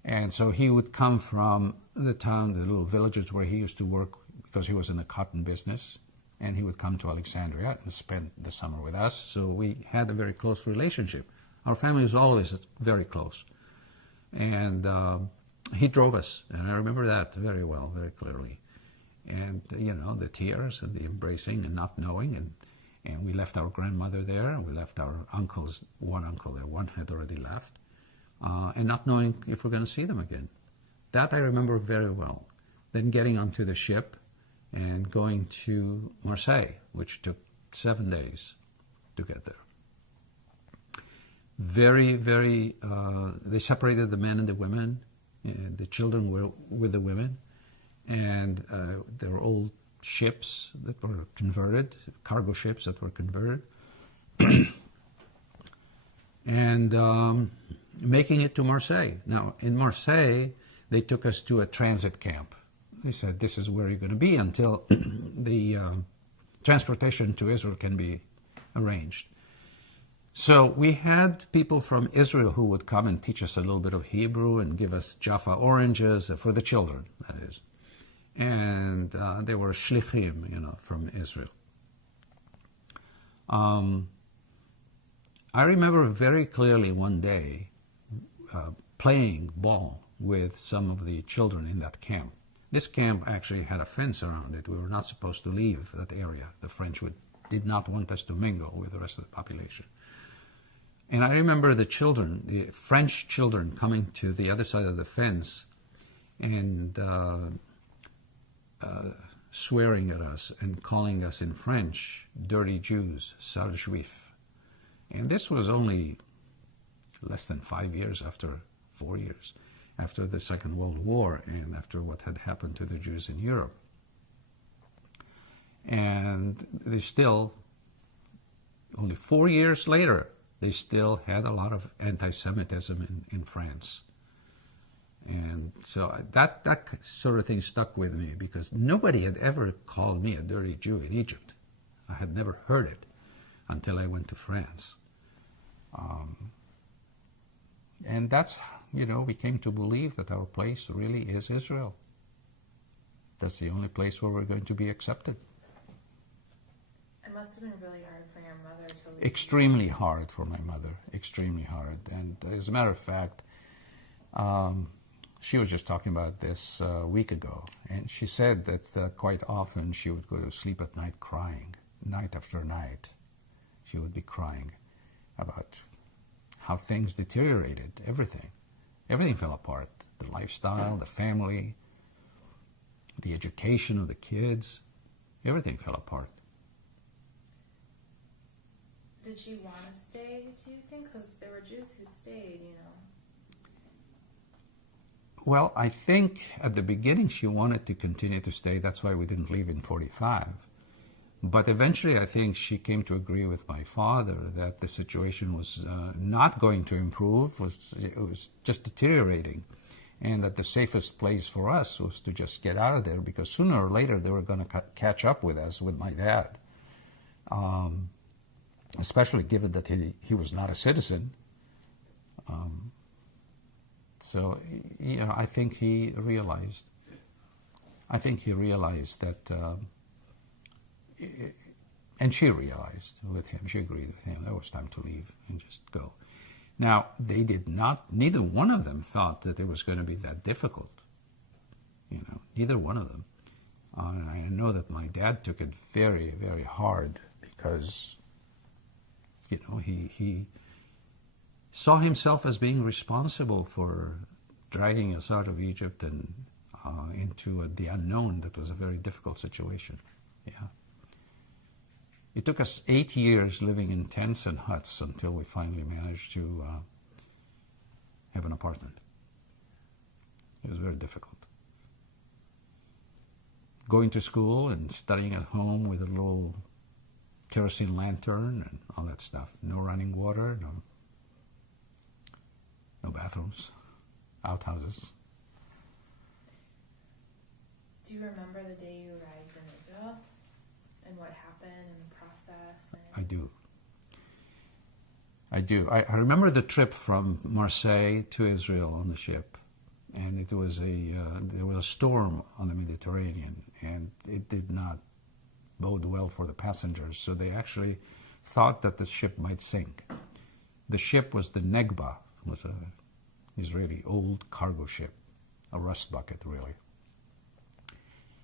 And so he would come from the town, the little villages where he used to work because he was in the cotton business, and he would come to Alexandria and spend the summer with us. So we had a very close relationship. Our family was always very close. And he drove us, and I remember that very well, very clearly. And, you know, the tears and the embracing and not knowing. And we left our grandmother there, and we left our uncles, one uncle there, one had already left, and not knowing if we're going to see them again. That I remember very well. Then getting onto the ship and going to Marseille, which took 7 days to get there. Very, very, they separated the men and the women. And the children were with the women. And there were old ships that were converted, cargo ships that were converted. And making it to Marseille. Now, in Marseille, they took us to a transit camp. They said, this is where you're going to be until the transportation to Israel can be arranged. So we had people from Israel who would come and teach us a little bit of Hebrew and give us Jaffa oranges for the children, that is. And they were shlichim, you know, from Israel. I remember very clearly one day playing ball with some of the children in that camp. This camp actually had a fence around it. We were not supposed to leave that area. The French did not want us to mingle with the rest of the population. And I remember the children, the French children, coming to the other side of the fence and swearing at us and calling us in French, dirty Jews, sales juifs. And this was only less than 5 years after, 4 years, after the Second World War and after what had happened to the Jews in Europe. And they still, only 4 years later, they still had a lot of anti-Semitism in France. And so that sort of thing stuck with me because nobody had ever called me a dirty Jew in Egypt. I had never heard it until I went to France. And that's, you know, we came to believe that our place really is Israel. That's the only place where we're going to be accepted. It must have been really hard for your mother to leave. Extremely hard for my mother, extremely hard. And as a matter of fact, she was just talking about this a week ago, and she said that quite often she would go to sleep at night crying, night after night. She would be crying about how things deteriorated, everything. Everything fell apart. The lifestyle, the family, the education of the kids, everything fell apart. Did she want to stay, do you think? Because there were Jews who stayed, you know. Well, I think at the beginning she wanted to continue to stay. That's why we didn't leave in 45. But eventually I think she came to agree with my father that the situation was not going to improve, it was just deteriorating, and that the safest place for us was to just get out of there because sooner or later they were going to catch up with us, with my dad. Especially given that he was not a citizen. So, you know, I think he realized that, and she realized with him, she agreed with him, it was time to leave and just go. Now, they did not, neither one of them thought that it was going to be that difficult. You know, neither one of them. And I know that my dad took it very, very hard because, you know, he saw himself as being responsible for dragging us out of Egypt and into the unknown. That was a very difficult situation. Yeah. It took us 8 years living in tents and huts until we finally managed to have an apartment. It was very difficult. Going to school and studying at home with a little kerosene lantern and all that stuff. No running water, no bathrooms, outhouses. Do you remember the day you arrived in Israel and what happened in the process? I do. I remember the trip from Marseille to Israel on the ship, and it was there was a storm on the Mediterranean, and it did not bode well for the passengers, so they actually thought that the ship might sink. The ship was the Negba, was an Israeli old cargo ship, a rust bucket really.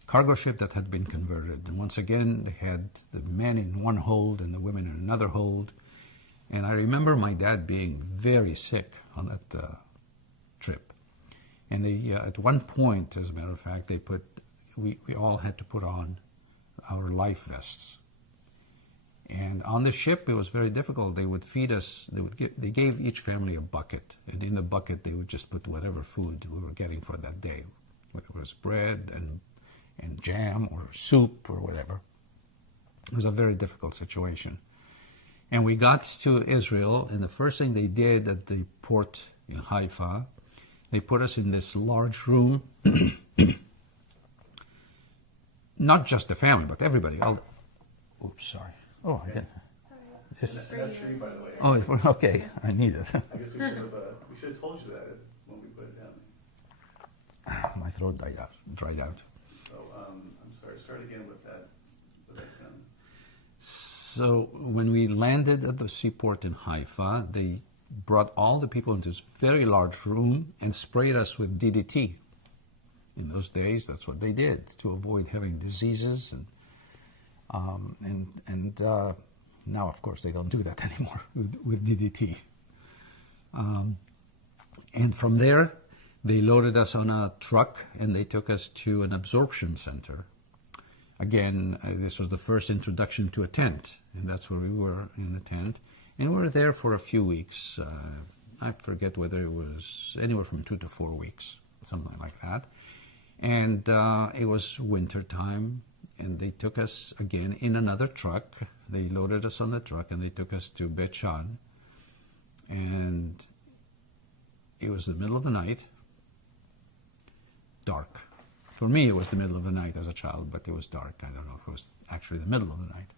cargo ship that had been converted. And once again, they had the men in one hold and the women in another hold. And I remember my dad being very sick on that trip. And they, at one point, as a matter of fact, we all had to put on our life vests. And on the ship, it was very difficult. They would feed us, they gave each family a bucket. And in the bucket, they would just put whatever food we were getting for that day, whether it was bread and jam or soup or whatever. It was a very difficult situation. And we got to Israel, and the first thing they did at the port in Haifa, they put us in this large room. Not just the family, but everybody. Oops, sorry. Oh, I didn't. That's for you, by the way. Oh, okay. I need it. I guess we should have told you that when we put it down. My throat dried out. So, I'm sorry. Start again with that sound. So when we landed at the seaport in Haifa, they brought all the people into this very large room and sprayed us with DDT. In those days, that's what they did to avoid having diseases, and now, of course, they don't do that anymore with DDT. And from there, they loaded us on a truck and they took us to an absorption center. Again, this was the first introduction to a tent, and that's where we were, in the tent. And we were there for a few weeks. I forget whether it was anywhere from 2 to 4 weeks, something like that. And it was winter time, and they took us again in another truck. They loaded us on the truck, and they took us to Beit Shan. And it was the middle of the night, dark. For me, it was the middle of the night as a child, but it was dark. I don't know if it was actually the middle of the night.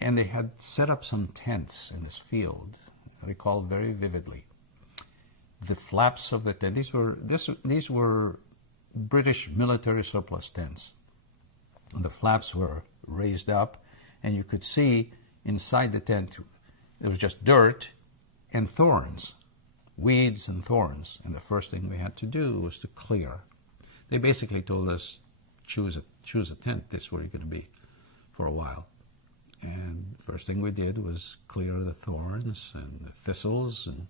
And they had set up some tents in this field. I recall very vividly. The flaps of the tent, these were British military surplus tents. And the flaps were raised up, and you could see inside the tent, there was just dirt and thorns, weeds and thorns. And the first thing we had to do was to clear. They basically told us, choose a tent, this is where you're going to be for a while. And first thing we did was clear the thorns and the thistles, and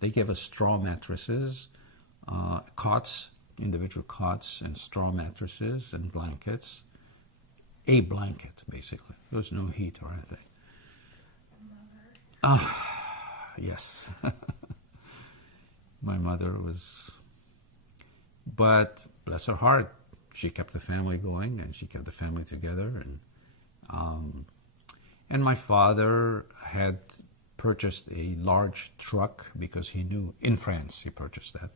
they gave us straw mattresses, cots, individual cots, and straw mattresses and blankets. A blanket, basically. There was no heat or anything. Yes. My mother was... But bless her heart, she kept the family going, and she kept the family together. And my father had purchased a large truck because he knew, in France he purchased that,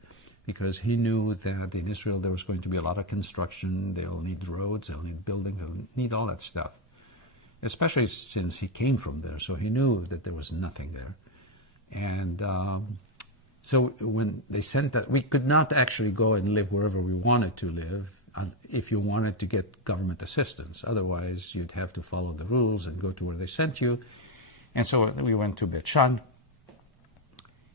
because he knew that in Israel there was going to be a lot of construction, they'll need roads, they'll need buildings, they'll need all that stuff. Especially since he came from there, so he knew that there was nothing there. And so when they sent that, we could not actually go and live wherever we wanted to live if you wanted to get government assistance. Otherwise, you'd have to follow the rules and go to where they sent you. And so we went to Beit Shan,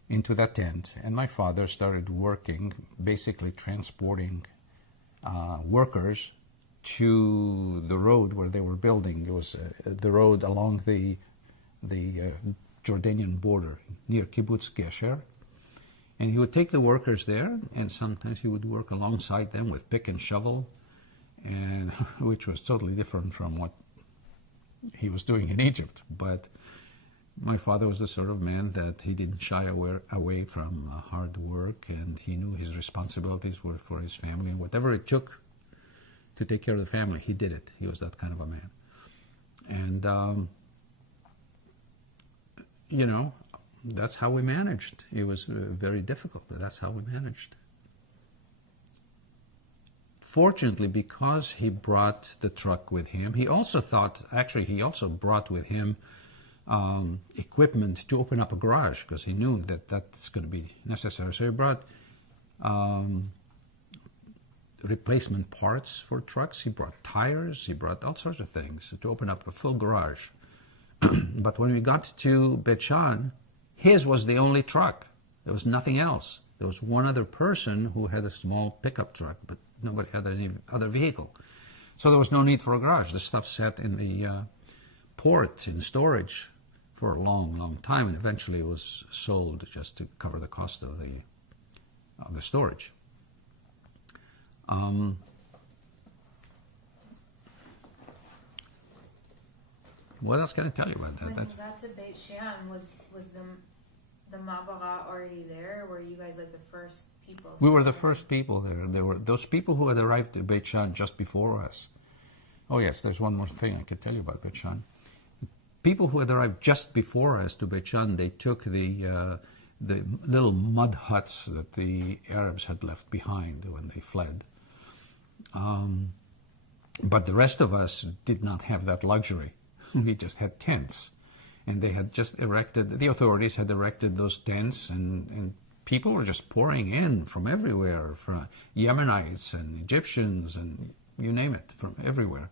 into that tent, and my father started working, basically transporting workers to the road where they were building. It was the road along the Jordanian border near Kibbutz Gesher. And he would take the workers there, and sometimes he would work alongside them with pick and shovel, and which was totally different from what he was doing in Egypt. But my father was the sort of man that he didn't shy away from hard work, and he knew his responsibilities were for his family, and whatever it took to take care of the family, he did it. He was that kind of a man. And, you know, that's how we managed. It was very difficult, but that's how we managed. Fortunately, because he brought the truck with him, he also brought with him equipment to open up a garage, because he knew that that's going to be necessary. So he brought replacement parts for trucks, he brought tires, he brought all sorts of things to open up a full garage. But when we got to Beit Shan, his was the only truck. There was nothing else. There was one other person who had a small pickup truck, but nobody had any other vehicle. So there was no need for a garage. The stuff sat in the port in storage for a long, long time, and eventually it was sold just to cover the cost of the storage. What else can I tell you about that? When you got to Beit Shean, was the Mabara already there? Were you guys like the first people? We were the first people there. There were those people who had arrived at Beit Shean just before us. Oh yes, there's one more thing I could tell you about Beit Shean. People who had arrived just before us to Beit Shean, they took the little mud huts that the Arabs had left behind when they fled. But the rest of us did not have that luxury. We just had tents. And they had just erected, the authorities had erected those tents, and people were just pouring in from everywhere, from Yemenites and Egyptians and you name it, from everywhere.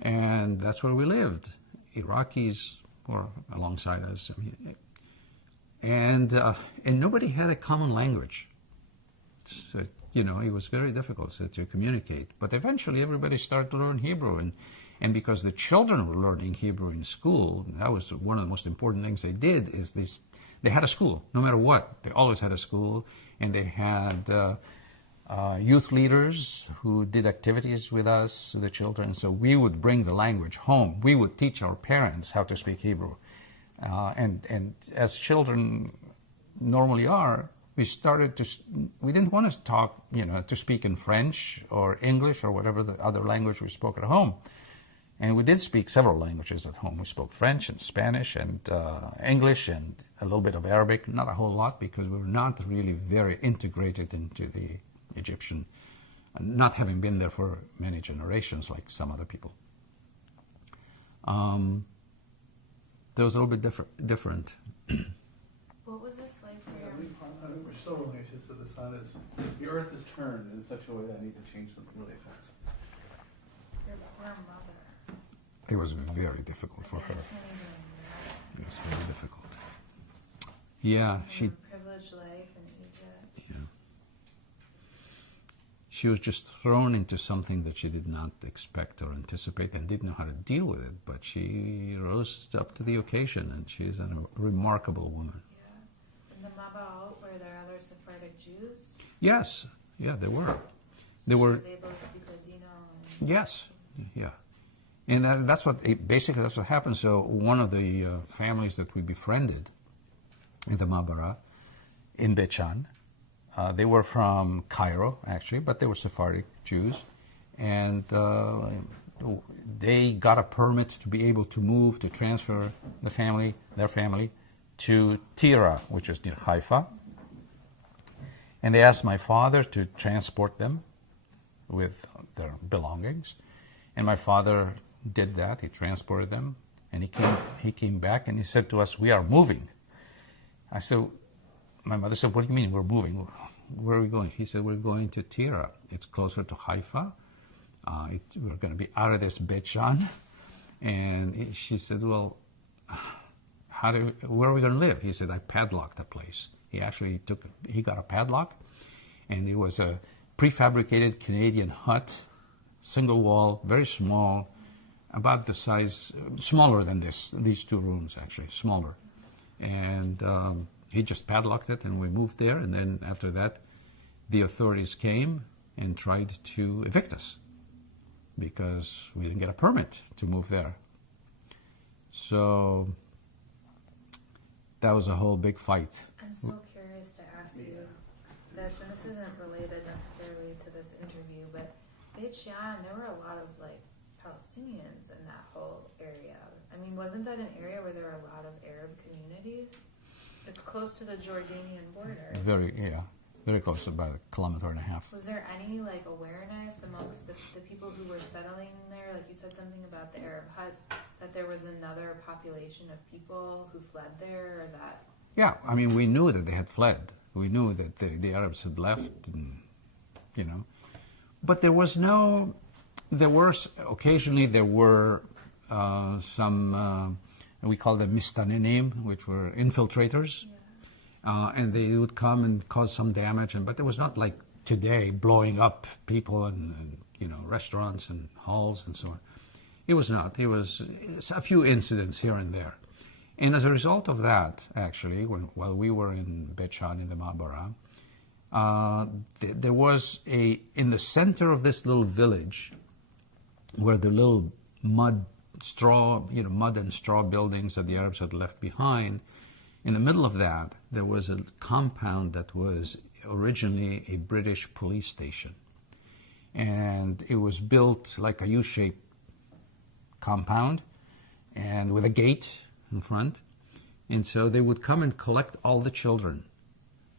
And that's where we lived. Iraqis were alongside us. And nobody had a common language. So, you know, it was very difficult to communicate. But eventually everybody started to learn Hebrew. And because the children were learning Hebrew in school, that was one of the most important things they did, is they had a school, no matter what. They always had a school, and they had youth leaders who did activities with us, the children. So we would bring the language home. We would teach our parents how to speak Hebrew. And as children normally are, we didn't want to talk, to speak in French or English or whatever the other language we spoke at home. And we did speak several languages at home. We spoke French and Spanish and English and a little bit of Arabic, not a whole lot, because we were not really very integrated into the Egyptian, not having been there for many generations like some other people. That was a little bit different. What was this like for you? I think we're still really anxious that the sun is, the earth is turned in such a way that I need to change something really fast. Your poor mother. It was very difficult for her. It was very difficult. Yeah, she. Privileged life in Egypt. Yeah. She was just thrown into something that she did not expect or anticipate and didn't know how to deal with it. But she rose up to the occasion, and she is a remarkable woman. Yeah. In the Mabal, were there other Sephardic Jews? Yes. Yeah, there were. She was able to speak Ladino. Yes. Yeah. And that's what happened. So one of the families that we befriended in the Mabara, in Beit Shean, they were from Cairo, actually, but they were Sephardic Jews. And they got a permit to be able to move, to transfer their family, to Tira, which is near Haifa. And they asked my father to transport them with their belongings. And my father did that. He transported them, and he came back, and he said to us, "We are moving." I said, my mother said, "What do you mean we're moving? Where are we going?" He said, "We're going to Tira. It's closer to Haifa. We're going to be out of this Beit Shean." And she said, "Well, where are we going to live?" He said, "I padlocked a place." He actually he got a padlock, and it was a prefabricated Canadian hut, single wall, very small, about the size, smaller than these two rooms actually, smaller. And he just padlocked it, and we moved there. And then after that, the authorities came and tried to evict us because we didn't get a permit to move there. So that was a whole big fight. I'm so curious to ask you this, and this isn't related necessarily to this interview, but Beit Shean, there were a lot of Palestinians in that whole area. I mean, wasn't that an area where there were a lot of Arab communities? It's close to the Jordanian border. Very close, about a kilometer and a half. Was there any awareness amongst the people who were settling there? Like you said something about the Arab huts, that there was another population of people who fled there, or that? Yeah, I mean, we knew that they had fled. We knew that the Arabs had left, and, but occasionally there were some, we call them mistanenim, which were infiltrators. Yeah. And they would come and cause some damage, but there was not today, blowing up people and restaurants and halls and so on. It was not. It was a few incidents here and there. And as a result of that, actually, while we were in Beit Shan in the Ma'abara, there was in the center of this little village, where the little mud and straw buildings that the Arabs had left behind, in the middle of that, there was a compound that was originally a British police station. And it was built like a U-shaped compound and with a gate in front. And so they would come and collect all the children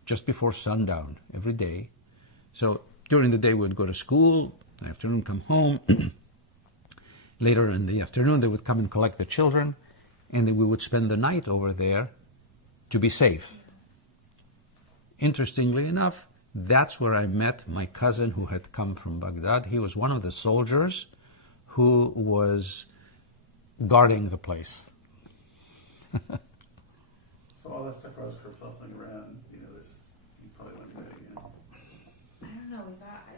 just before sundown every day. So during the day we would go to school, in the afternoon come home. Later in the afternoon they would come and collect the children, and then we would spend the night over there to be safe. Interestingly enough, that's where I met my cousin who had come from Baghdad. He was one of the soldiers who was guarding the place. So all that stuff I was kerfuffling around, you probably wouldn't do it again. I don't know.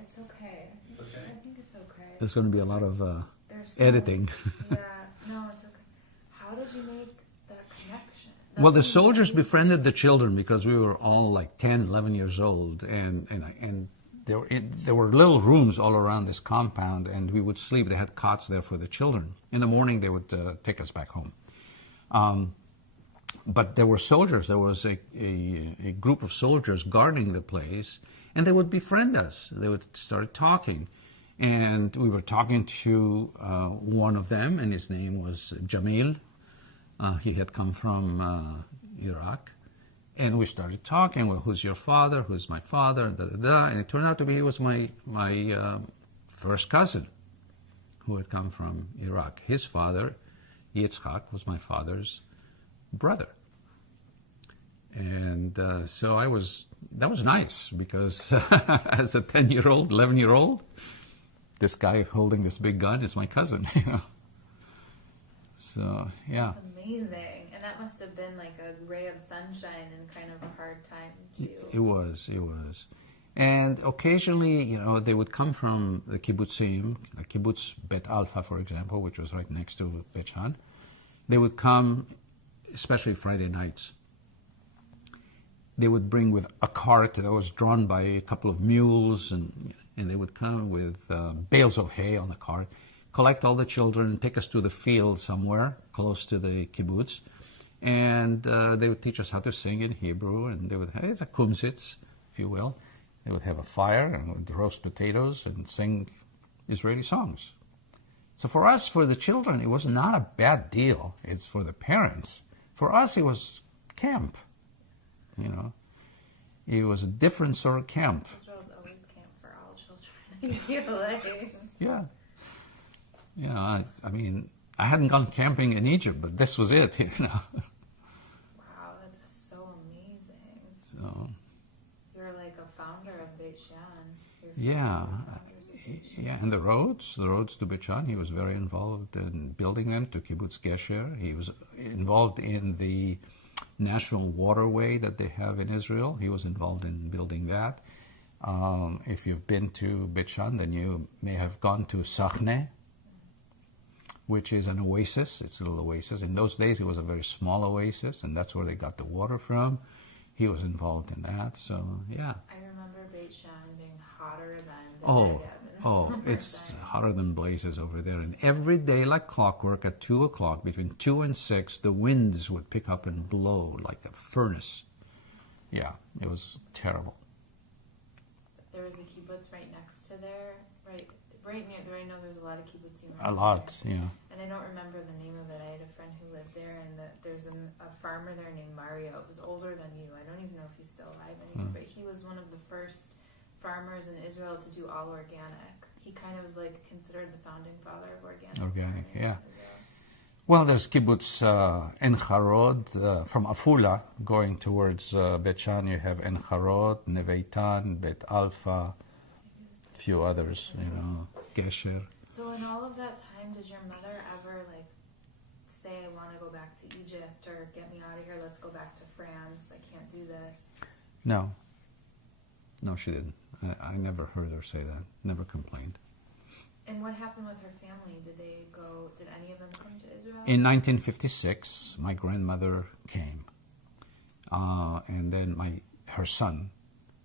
It's okay. It's okay? I think it's okay. There's going to be a lot of There's editing. Yeah. No, it's okay. How did you make that connection? Well, the soldiers befriended the children because we were all like 10, 11 years old, and there were little rooms all around this compound, and we would sleep. They had cots there for the children. In the morning, they would take us back home. But there were soldiers. There was a group of soldiers guarding the place, and they would befriend us. They would start talking, and we were talking to one of them, and his name was Jamil. He had come from Iraq, and we started talking. Well, who's your father? Who's my father? Da, da, da. And it turned out to be he was my first cousin, who had come from Iraq. His father, Yitzchak, was my father's brother. And so that was nice, because as a 10-year-old, 11-year-old, this guy holding this big gun is my cousin. So, yeah. That's amazing. And that must have been like a ray of sunshine in kind of a hard time, too. It was. And occasionally, they would come from the kibbutzim, like kibbutz Bet Alpha, for example, which was right next to Beit Shan. They would come, especially Friday nights. They would bring with a cart that was drawn by a couple of mules, and they would come with bales of hay on the cart, collect all the children, and take us to the field somewhere close to the kibbutz. And they would teach us how to sing in Hebrew, and they would have, it's a kumsitz, if you will. They would have a fire and would roast potatoes and sing Israeli songs. So for us, for the children, it was not a bad deal. It's for the parents. For us, it was camp. It was a different sort of camp. Israel's always camp for all children. I feel like. Yeah. I mean, I hadn't gone camping in Egypt, but this was it, Wow, that's so amazing. So. You're like a founder of Beit Shan. Yeah. Yeah, and the roads to Beit Shan, he was very involved in building them to Kibbutz Gesher. He was involved in the national waterway that they have in Israel. He was involved in building that. If you've been to Beit Shan, then you may have gone to Sachneh, which is an oasis. It's a little oasis. In those days, it was a very small oasis, and that's where they got the water from. He was involved in that, so yeah. I remember Beit Shan being hotter than the Negev. It's hotter than blazes over there. And every day, like clockwork, at 2 o'clock, between 2 and 6, the winds would pick up and blow like a furnace. Yeah, it was terrible. There was a kibbutz right next to there, right near there. I know there's a lot of kibbutzim. A lot, yeah. And I don't remember the name of it. I had a friend who lived there, and there's a farmer there named Mario. Who's older than you. I don't even know if he's still alive anymore, but he was one of the first farmers in Israel to do all organic. He kind of was like considered the founding father of organic. Organic, yeah. Well, there's kibbutz En Harod from Afula going towards Beit Shan. You have En Harod, Neveitan, Beit Alpha, a few others, Gesher. So in all of that time, did your mother ever say, I want to go back to Egypt, or get me out of here, let's go back to France, I can't do this? No, she didn't. I never heard her say that. Never complained. And what happened with her family? Did any of them come to Israel? In 1956, my grandmother came. And then her son,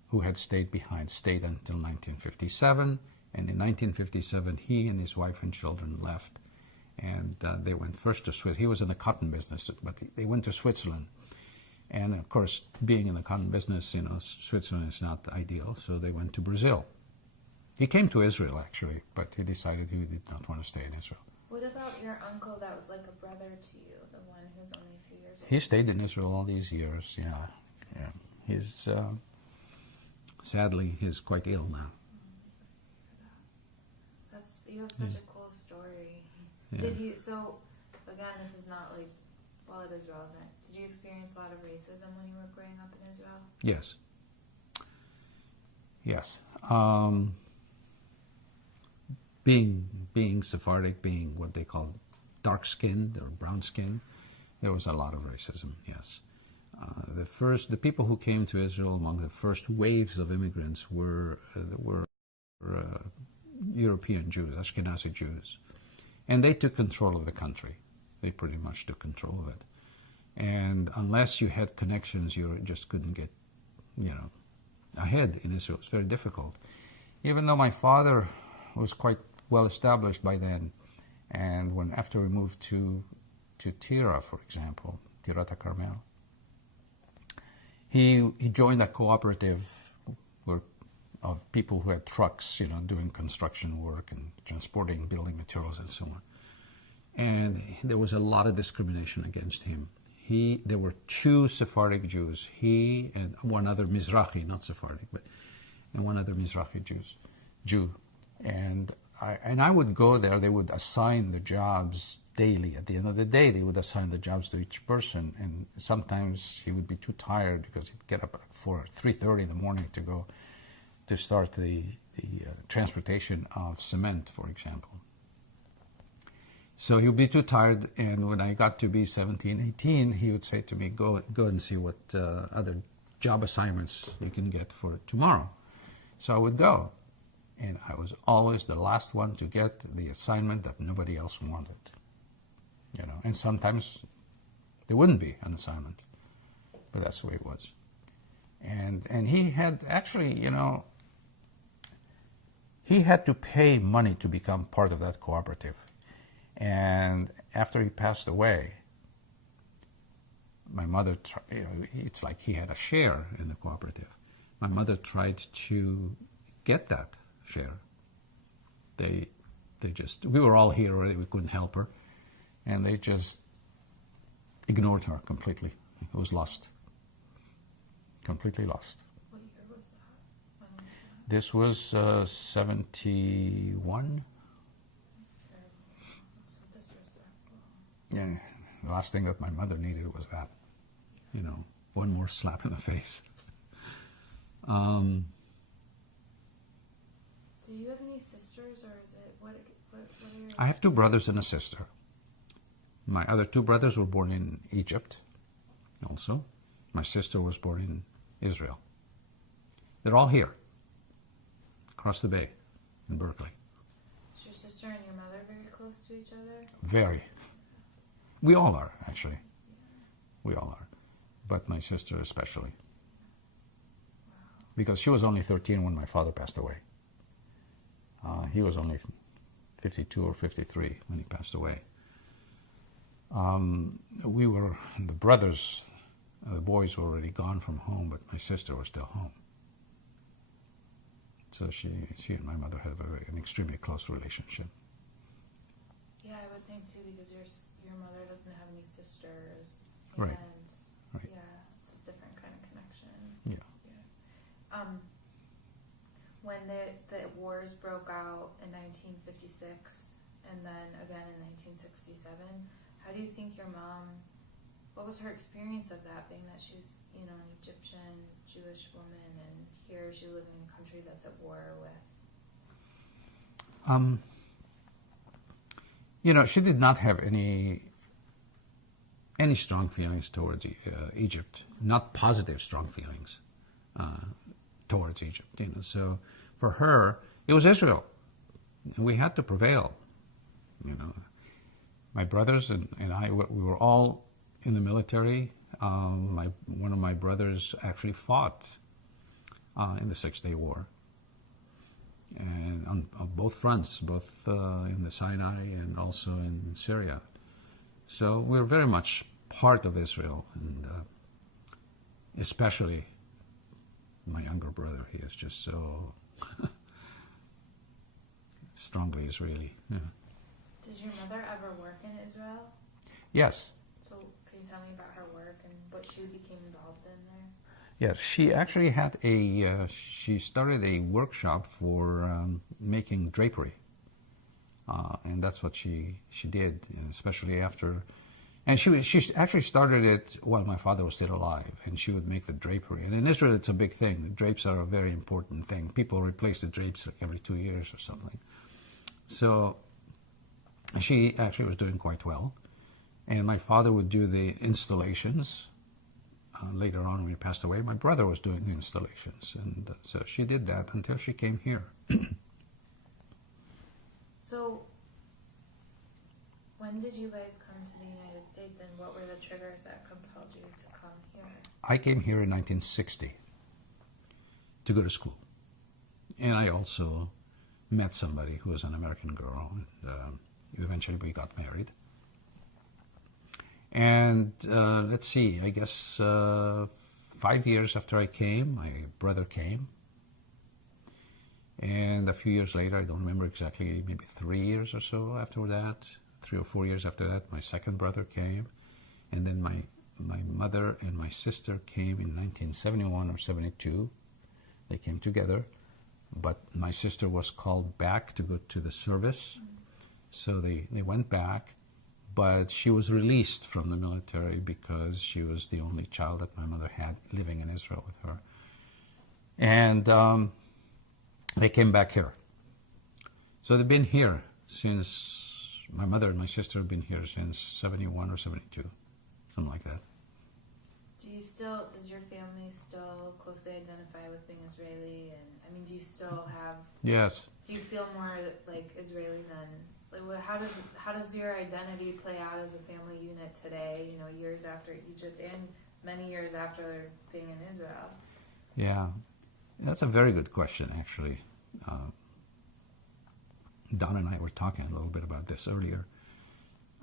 who had stayed behind, stayed until 1957. And in 1957, he and his wife and children left. And they went first to Switzerland. He was in the cotton business, but they went to Switzerland. And of course, being in the cotton business, Switzerland is not ideal, so they went to Brazil. He came to Israel, actually, but he decided he did not want to stay in Israel. What about your uncle that was like a brother to you, the one who's only a few years old? He stayed in Israel all these years, yeah. He's, sadly, he's quite ill now. You have such a cool story. Yeah. So, again, this is not like, well, it is relevant. Did you experience a lot of racism when you were growing up in Israel? Yes. Yes. Being Sephardic, being what they call dark-skinned or brown-skinned, there was a lot of racism, yes. The people who came to Israel among the first waves of immigrants were European Jews, Ashkenazi Jews. And they took control of the country. They pretty much took control of it. And unless you had connections, you just couldn't get, ahead in Israel. It's very difficult. Even though my father was quite well established by then, and after we moved to Tira, for example, Tirat Carmel, he joined a cooperative of people who had trucks, doing construction work and transporting building materials and so on. And there was a lot of discrimination against him. There were two Sephardic Jews, he and one other Mizrahi, not Sephardic, and one other Mizrahi Jew. And I would go there. They would assign the jobs daily. At the end of the day, they would assign the jobs to each person. And sometimes he would be too tired because he'd get up at 3:30 in the morning to go to start the transportation of cement, for example. So he would be too tired, and when I got to be 17, 18, he would say to me, go and see what other job assignments you can get for tomorrow. So I would go, and I was always the last one to get the assignment that nobody else wanted. And sometimes there wouldn't be an assignment, but that's the way it was. And he had actually, he had to pay money to become part of that cooperative. And after he passed away, my mother, it's like he had a share in the cooperative. My mother tried to get that share. We were all here already, we couldn't help her. And they just ignored her completely. It was lost. Completely lost. What year was that? This was 71. That's terrible. That's so disrespectful. Yeah, the last thing that my mother needed was that. One more slap in the face. Do you have any sisters, or is it what are your? I have two brothers and a sister. My other two brothers were born in Egypt, also. My sister was born in Israel. They're all here, across the bay, in Berkeley. Is your sister and your mother very close to each other? Very. We all are, actually. We all are. But my sister especially. Because she was only 13 when my father passed away. He was only 52 or 53 when he passed away. The brothers, the boys were already gone from home, but my sister was still home. So she and my mother have an extremely close relationship. Yeah, I would think too, because your mother doesn't have any sisters. Right. And right. Yeah, it's a different kind of connection. Yeah. When the wars broke out in 1956 and then again in 1967, how do you think your mom, what was her experience of that, being that she's, an Egyptian Jewish woman, and here she's living in a country that's at war with? She did not have any strong feelings towards Egypt, not positive strong feelings. towards Egypt. So for her, it was Israel. We had to prevail. My brothers and I, we were all in the military. One of my brothers actually fought in the Six-Day War, and on both fronts, both in the Sinai and also in Syria. So we're very much part of Israel, and especially my younger brother. He is just so strongly Israeli. Yeah. Did your mother ever work in Israel? Yes. So can you tell me about her work and what she became involved in there? Yes, she actually had she started a workshop for making drapery. And that's what she did, especially after, and she actually started it while my father was still alive, and she would make the drapery. And in Israel, it's a big thing. The drapes are a very important thing. People replace the drapes like every 2 years or something. So she actually was doing quite well, and my father would do the installations. Later on, when he passed away, my brother was doing the installations, and so she did that until she came here. So, when did you guys come to the United States, and what were the triggers that compelled you to come here? I came here in 1960 to go to school. And I also met somebody who was an American girl, and eventually we got married. And let's see, I guess 5 years after I came, my brother came. And a few years later, I don't remember exactly, maybe 3 years or so after that, 3 or 4 years after that, my second brother came. And then my mother and my sister came in 1971 or 72. They came together. But my sister was called back to go to the service. So they went back. But she was released from the military because she was the only child that my mother had living in Israel with her. And they came back here. So they've been here since, my mother and my sister have been here since 71 or 72, something like that. Does your family still closely identify with being Israeli? And I mean, do you still have? Yes. Do you feel more like Israeli than? Like, how does your identity play out as a family unit today? Years after Egypt and many years after being in Israel. Yeah, that's a very good question, actually. Don and I were talking a little bit about this earlier.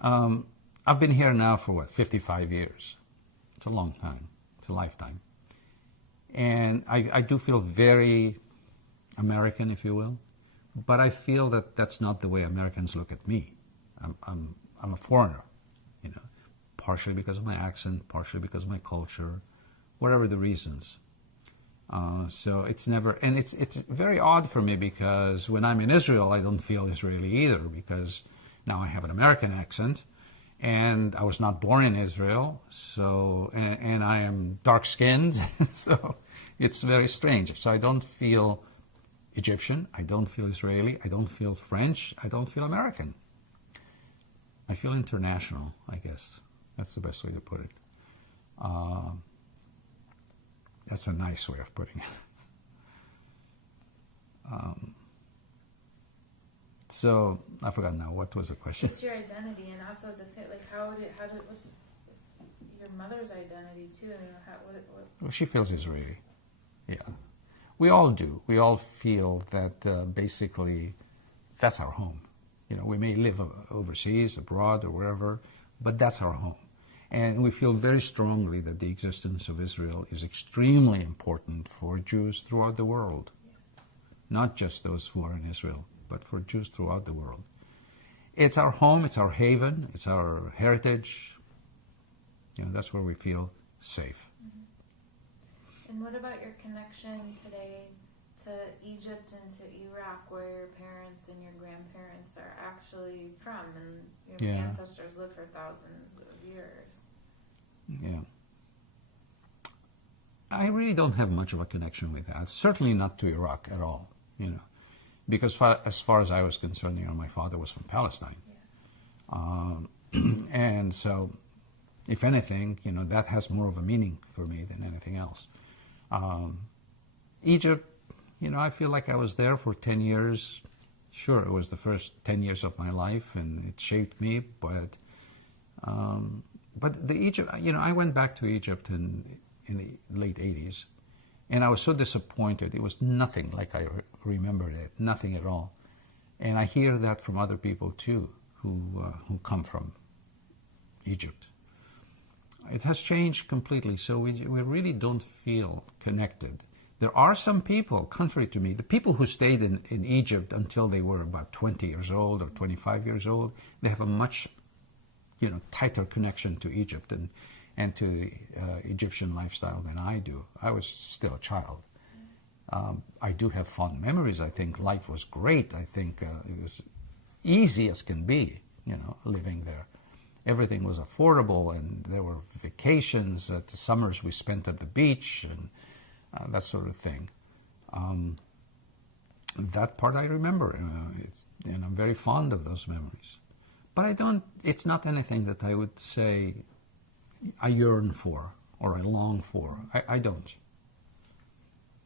I've been here now for 55 years. It's a long time. It's a lifetime. And I do feel very American, if you will. But I feel that that's not the way Americans look at me. I'm a foreigner, partially because of my accent, partially because of my culture, whatever the reasons. So it's never, and it's very odd for me because when I'm in Israel, I don't feel Israeli either because now I have an American accent, and I was not born in Israel, so and I am dark-skinned, so it's very strange. So I don't feel Egyptian, I don't feel Israeli, I don't feel French, I don't feel American. I feel international, I guess. That's the best way to put it. That's a nice way of putting it. So I forgot now. What was the question? Just your identity, and also as a fit. Like, what's your mother's identity too? What? Well, she feels Israeli. Yeah, we all do. We all feel that basically that's our home. We may live overseas, abroad, or wherever, but that's our home. And we feel very strongly that the existence of Israel is extremely important for Jews throughout the world. Not just those who are in Israel, but for Jews throughout the world. It's our home, it's our haven, it's our heritage. That's where we feel safe. Mm-hmm. And what about your connection today to Egypt and to Iraq, where your parents and your grandparents are actually from, and your ancestors lived for thousands of years? Yeah. I really don't have much of a connection with that. Certainly not to Iraq at all, because as far as I was concerned, my father was from Palestine. Yeah. And so, if anything, that has more of a meaning for me than anything else. Egypt, I feel like I was there for 10 years. Sure, it was the first 10 years of my life, and it shaped me, but the Egypt, I went back to Egypt in the late 80s, and I was so disappointed. It was nothing like I remembered it, nothing at all. And I hear that from other people too, who come from Egypt. It has changed completely, so we really don't feel connected. There are some people, contrary to me, the people who stayed in Egypt until they were about 20 years old or 25 years old, they have a much tighter connection to Egypt and to the Egyptian lifestyle than I do. I was still a child. I do have fond memories. I think life was great. I think it was easy as can be, living there. Everything was affordable, and there were vacations. The summers we spent at the beach and that sort of thing. That part I remember, and I'm very fond of those memories. But it's not anything that I would say I yearn for or I long for. I don't.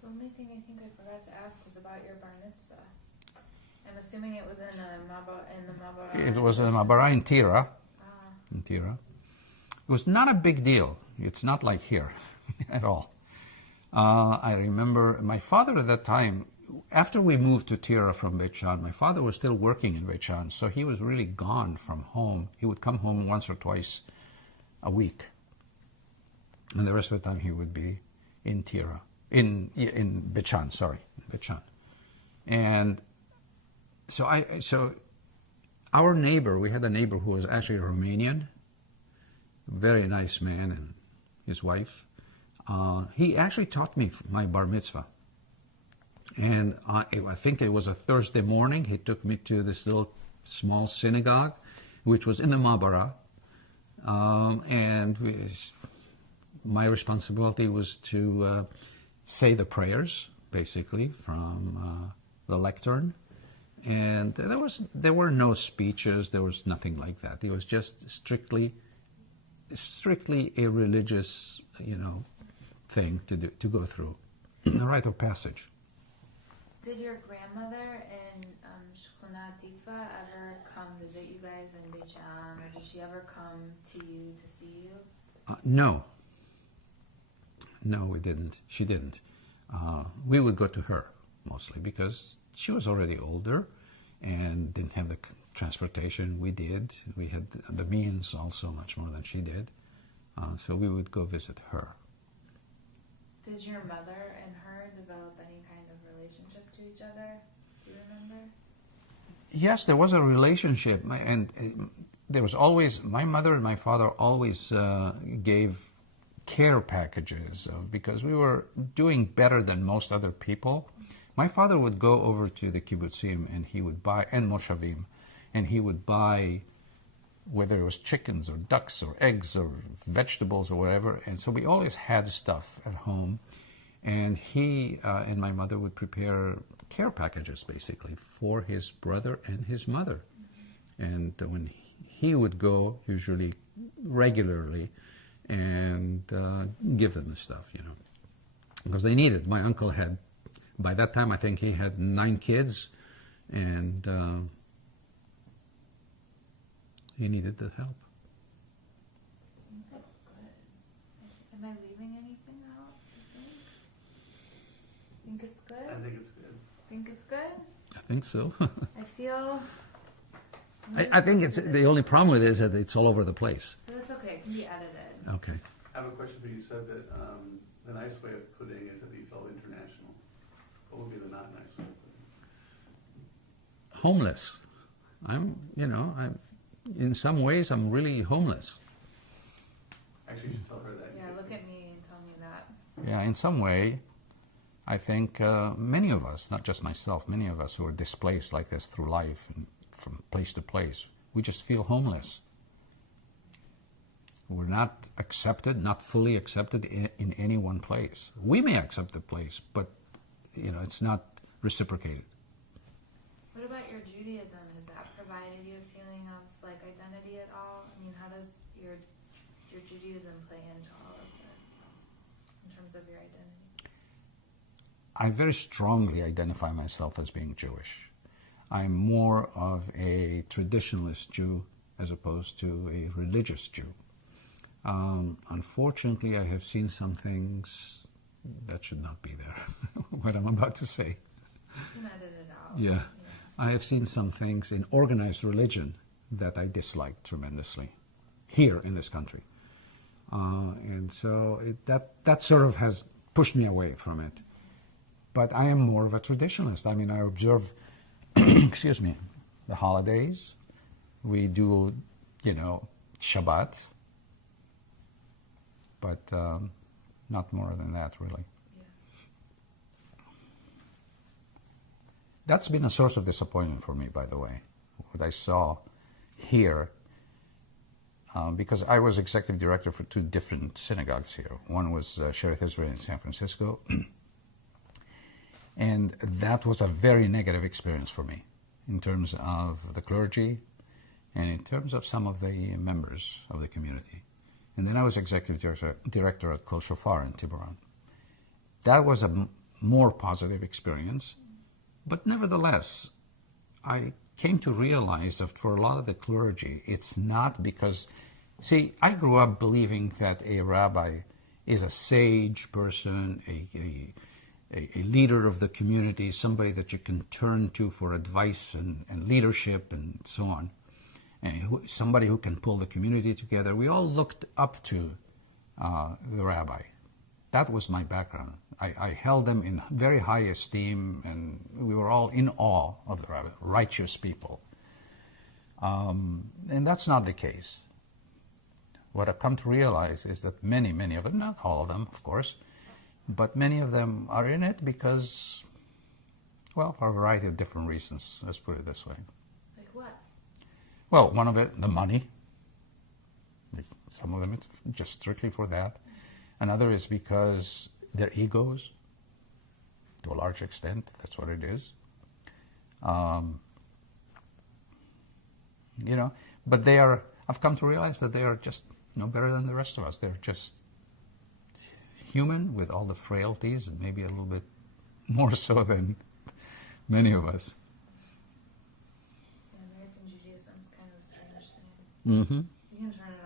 The only thing I think I forgot to ask was about your bar mitzvah. I'm assuming it was in the Mabara. It was in Mabara in Tira. In Tira. It was not a big deal. It's not like here at all. I remember my father at that time, after we moved to Tira from Beit Shan, my father was still working in Beit Shan, so he was really gone from home. He would come home once or twice a week. And the rest of the time he would be in Tira, in Beit Shan, Beit Shan. And so our neighbor, we had a neighbor who was actually Romanian, very nice man, and his wife. He actually taught me my bar mitzvah. And I think it was a Thursday morning. He took me to this little small synagogue, which was in the Mabara. My responsibility was to say the prayers, basically, from the lectern. And there were no speeches. There was nothing like that. It was just strictly a religious, thing to go through, a rite of passage. Did your grandmother in Shkuna Tikva ever come visit you guys in Beit Shan, or did she ever come to you to see you? No, we didn't. She didn't. We would go to her mostly because she was already older and didn't have the transportation we did. We had the means also much more than she did. So we would go visit her. Did your mother and her develop any kind of relationship to each other? Do you remember? Yes, there was a relationship, and there was always, my mother and my father always gave care packages because we were doing better than most other people. My father would go over to the kibbutzim and he would buy, and moshavim, and he would buy, whether it was chickens or ducks or eggs or vegetables or whatever. And so we always had stuff at home. And he and my mother would prepare care packages, basically, for his brother and his mother. And when he would go, usually regularly, and give them the stuff, because they needed. My uncle had, by that time, I think he had 9 kids, and he needed the help. That's good. Am I leaving anything out, do you think? Think it's good? I think it's good. Think it's good? I think so. I feel... I think it's the only problem with it is that it's all over the place. That's okay. It can be edited. Okay. I have a question for you. You said that the nice way of putting is that you felt international. What would be the not nice way of putting? Homeless. I'm in some ways, I'm really homeless. Actually, you should tell her that. Yeah, look at me and tell me that. Yeah, in some way, I think many of us, not just myself, many of us who are displaced like this through life and from place to place, we just feel homeless. We're not accepted, not fully accepted in any one place. We may accept the place, but it's not reciprocated. What about your Judaism? Has that provided you a feeling of identity at all? I mean, how does your Judaism play into all of this in terms of your identity? I very strongly identify myself as being Jewish. I'm more of a traditionalist Jew as opposed to a religious Jew. Unfortunately, I have seen some things that should not be there, what I'm about to say. You can edit it out. Yeah. I have seen some things in organized religion that I dislike tremendously here in this country. And so that sort of has pushed me away from it. But I am more of a traditionalist. I mean, I observe, excuse me, the holidays. We do, Shabbat. But not more than that, really. Yeah. That's been a source of disappointment for me, by the way, what I saw here, because I was executive director for 2 different synagogues here. One was Shereth Israel in San Francisco, and that was a very negative experience for me in terms of the clergy and in terms of some of the members of the community. And then I was executive director at Kol Shofar in Tiburon. That was a more positive experience, but nevertheless, I came to realize that for a lot of the clergy, it's not because, see, I grew up believing that a rabbi is a sage person, a leader of the community, somebody that you can turn to for advice and leadership and so on. And somebody who can pull the community together. We all looked up to the rabbi. That was my background. I held them in very high esteem, and we were all in awe of the rabbi, righteous people. And that's not the case. What I've come to realize is that many, many of them, not all of them, of course, but many of them are in it because, well, for a variety of different reasons, let's put it this way. Like what? Well, one of it, the money. Some of them, it's just strictly for that. Another is because their egos, to a large extent, that's what it is. But I've come to realize that they are just no better than the rest of us. They're just human with all the frailties, and maybe a little bit more so than many of us. American Judaism is kind of strange to me. Mm-hmm. You can turn it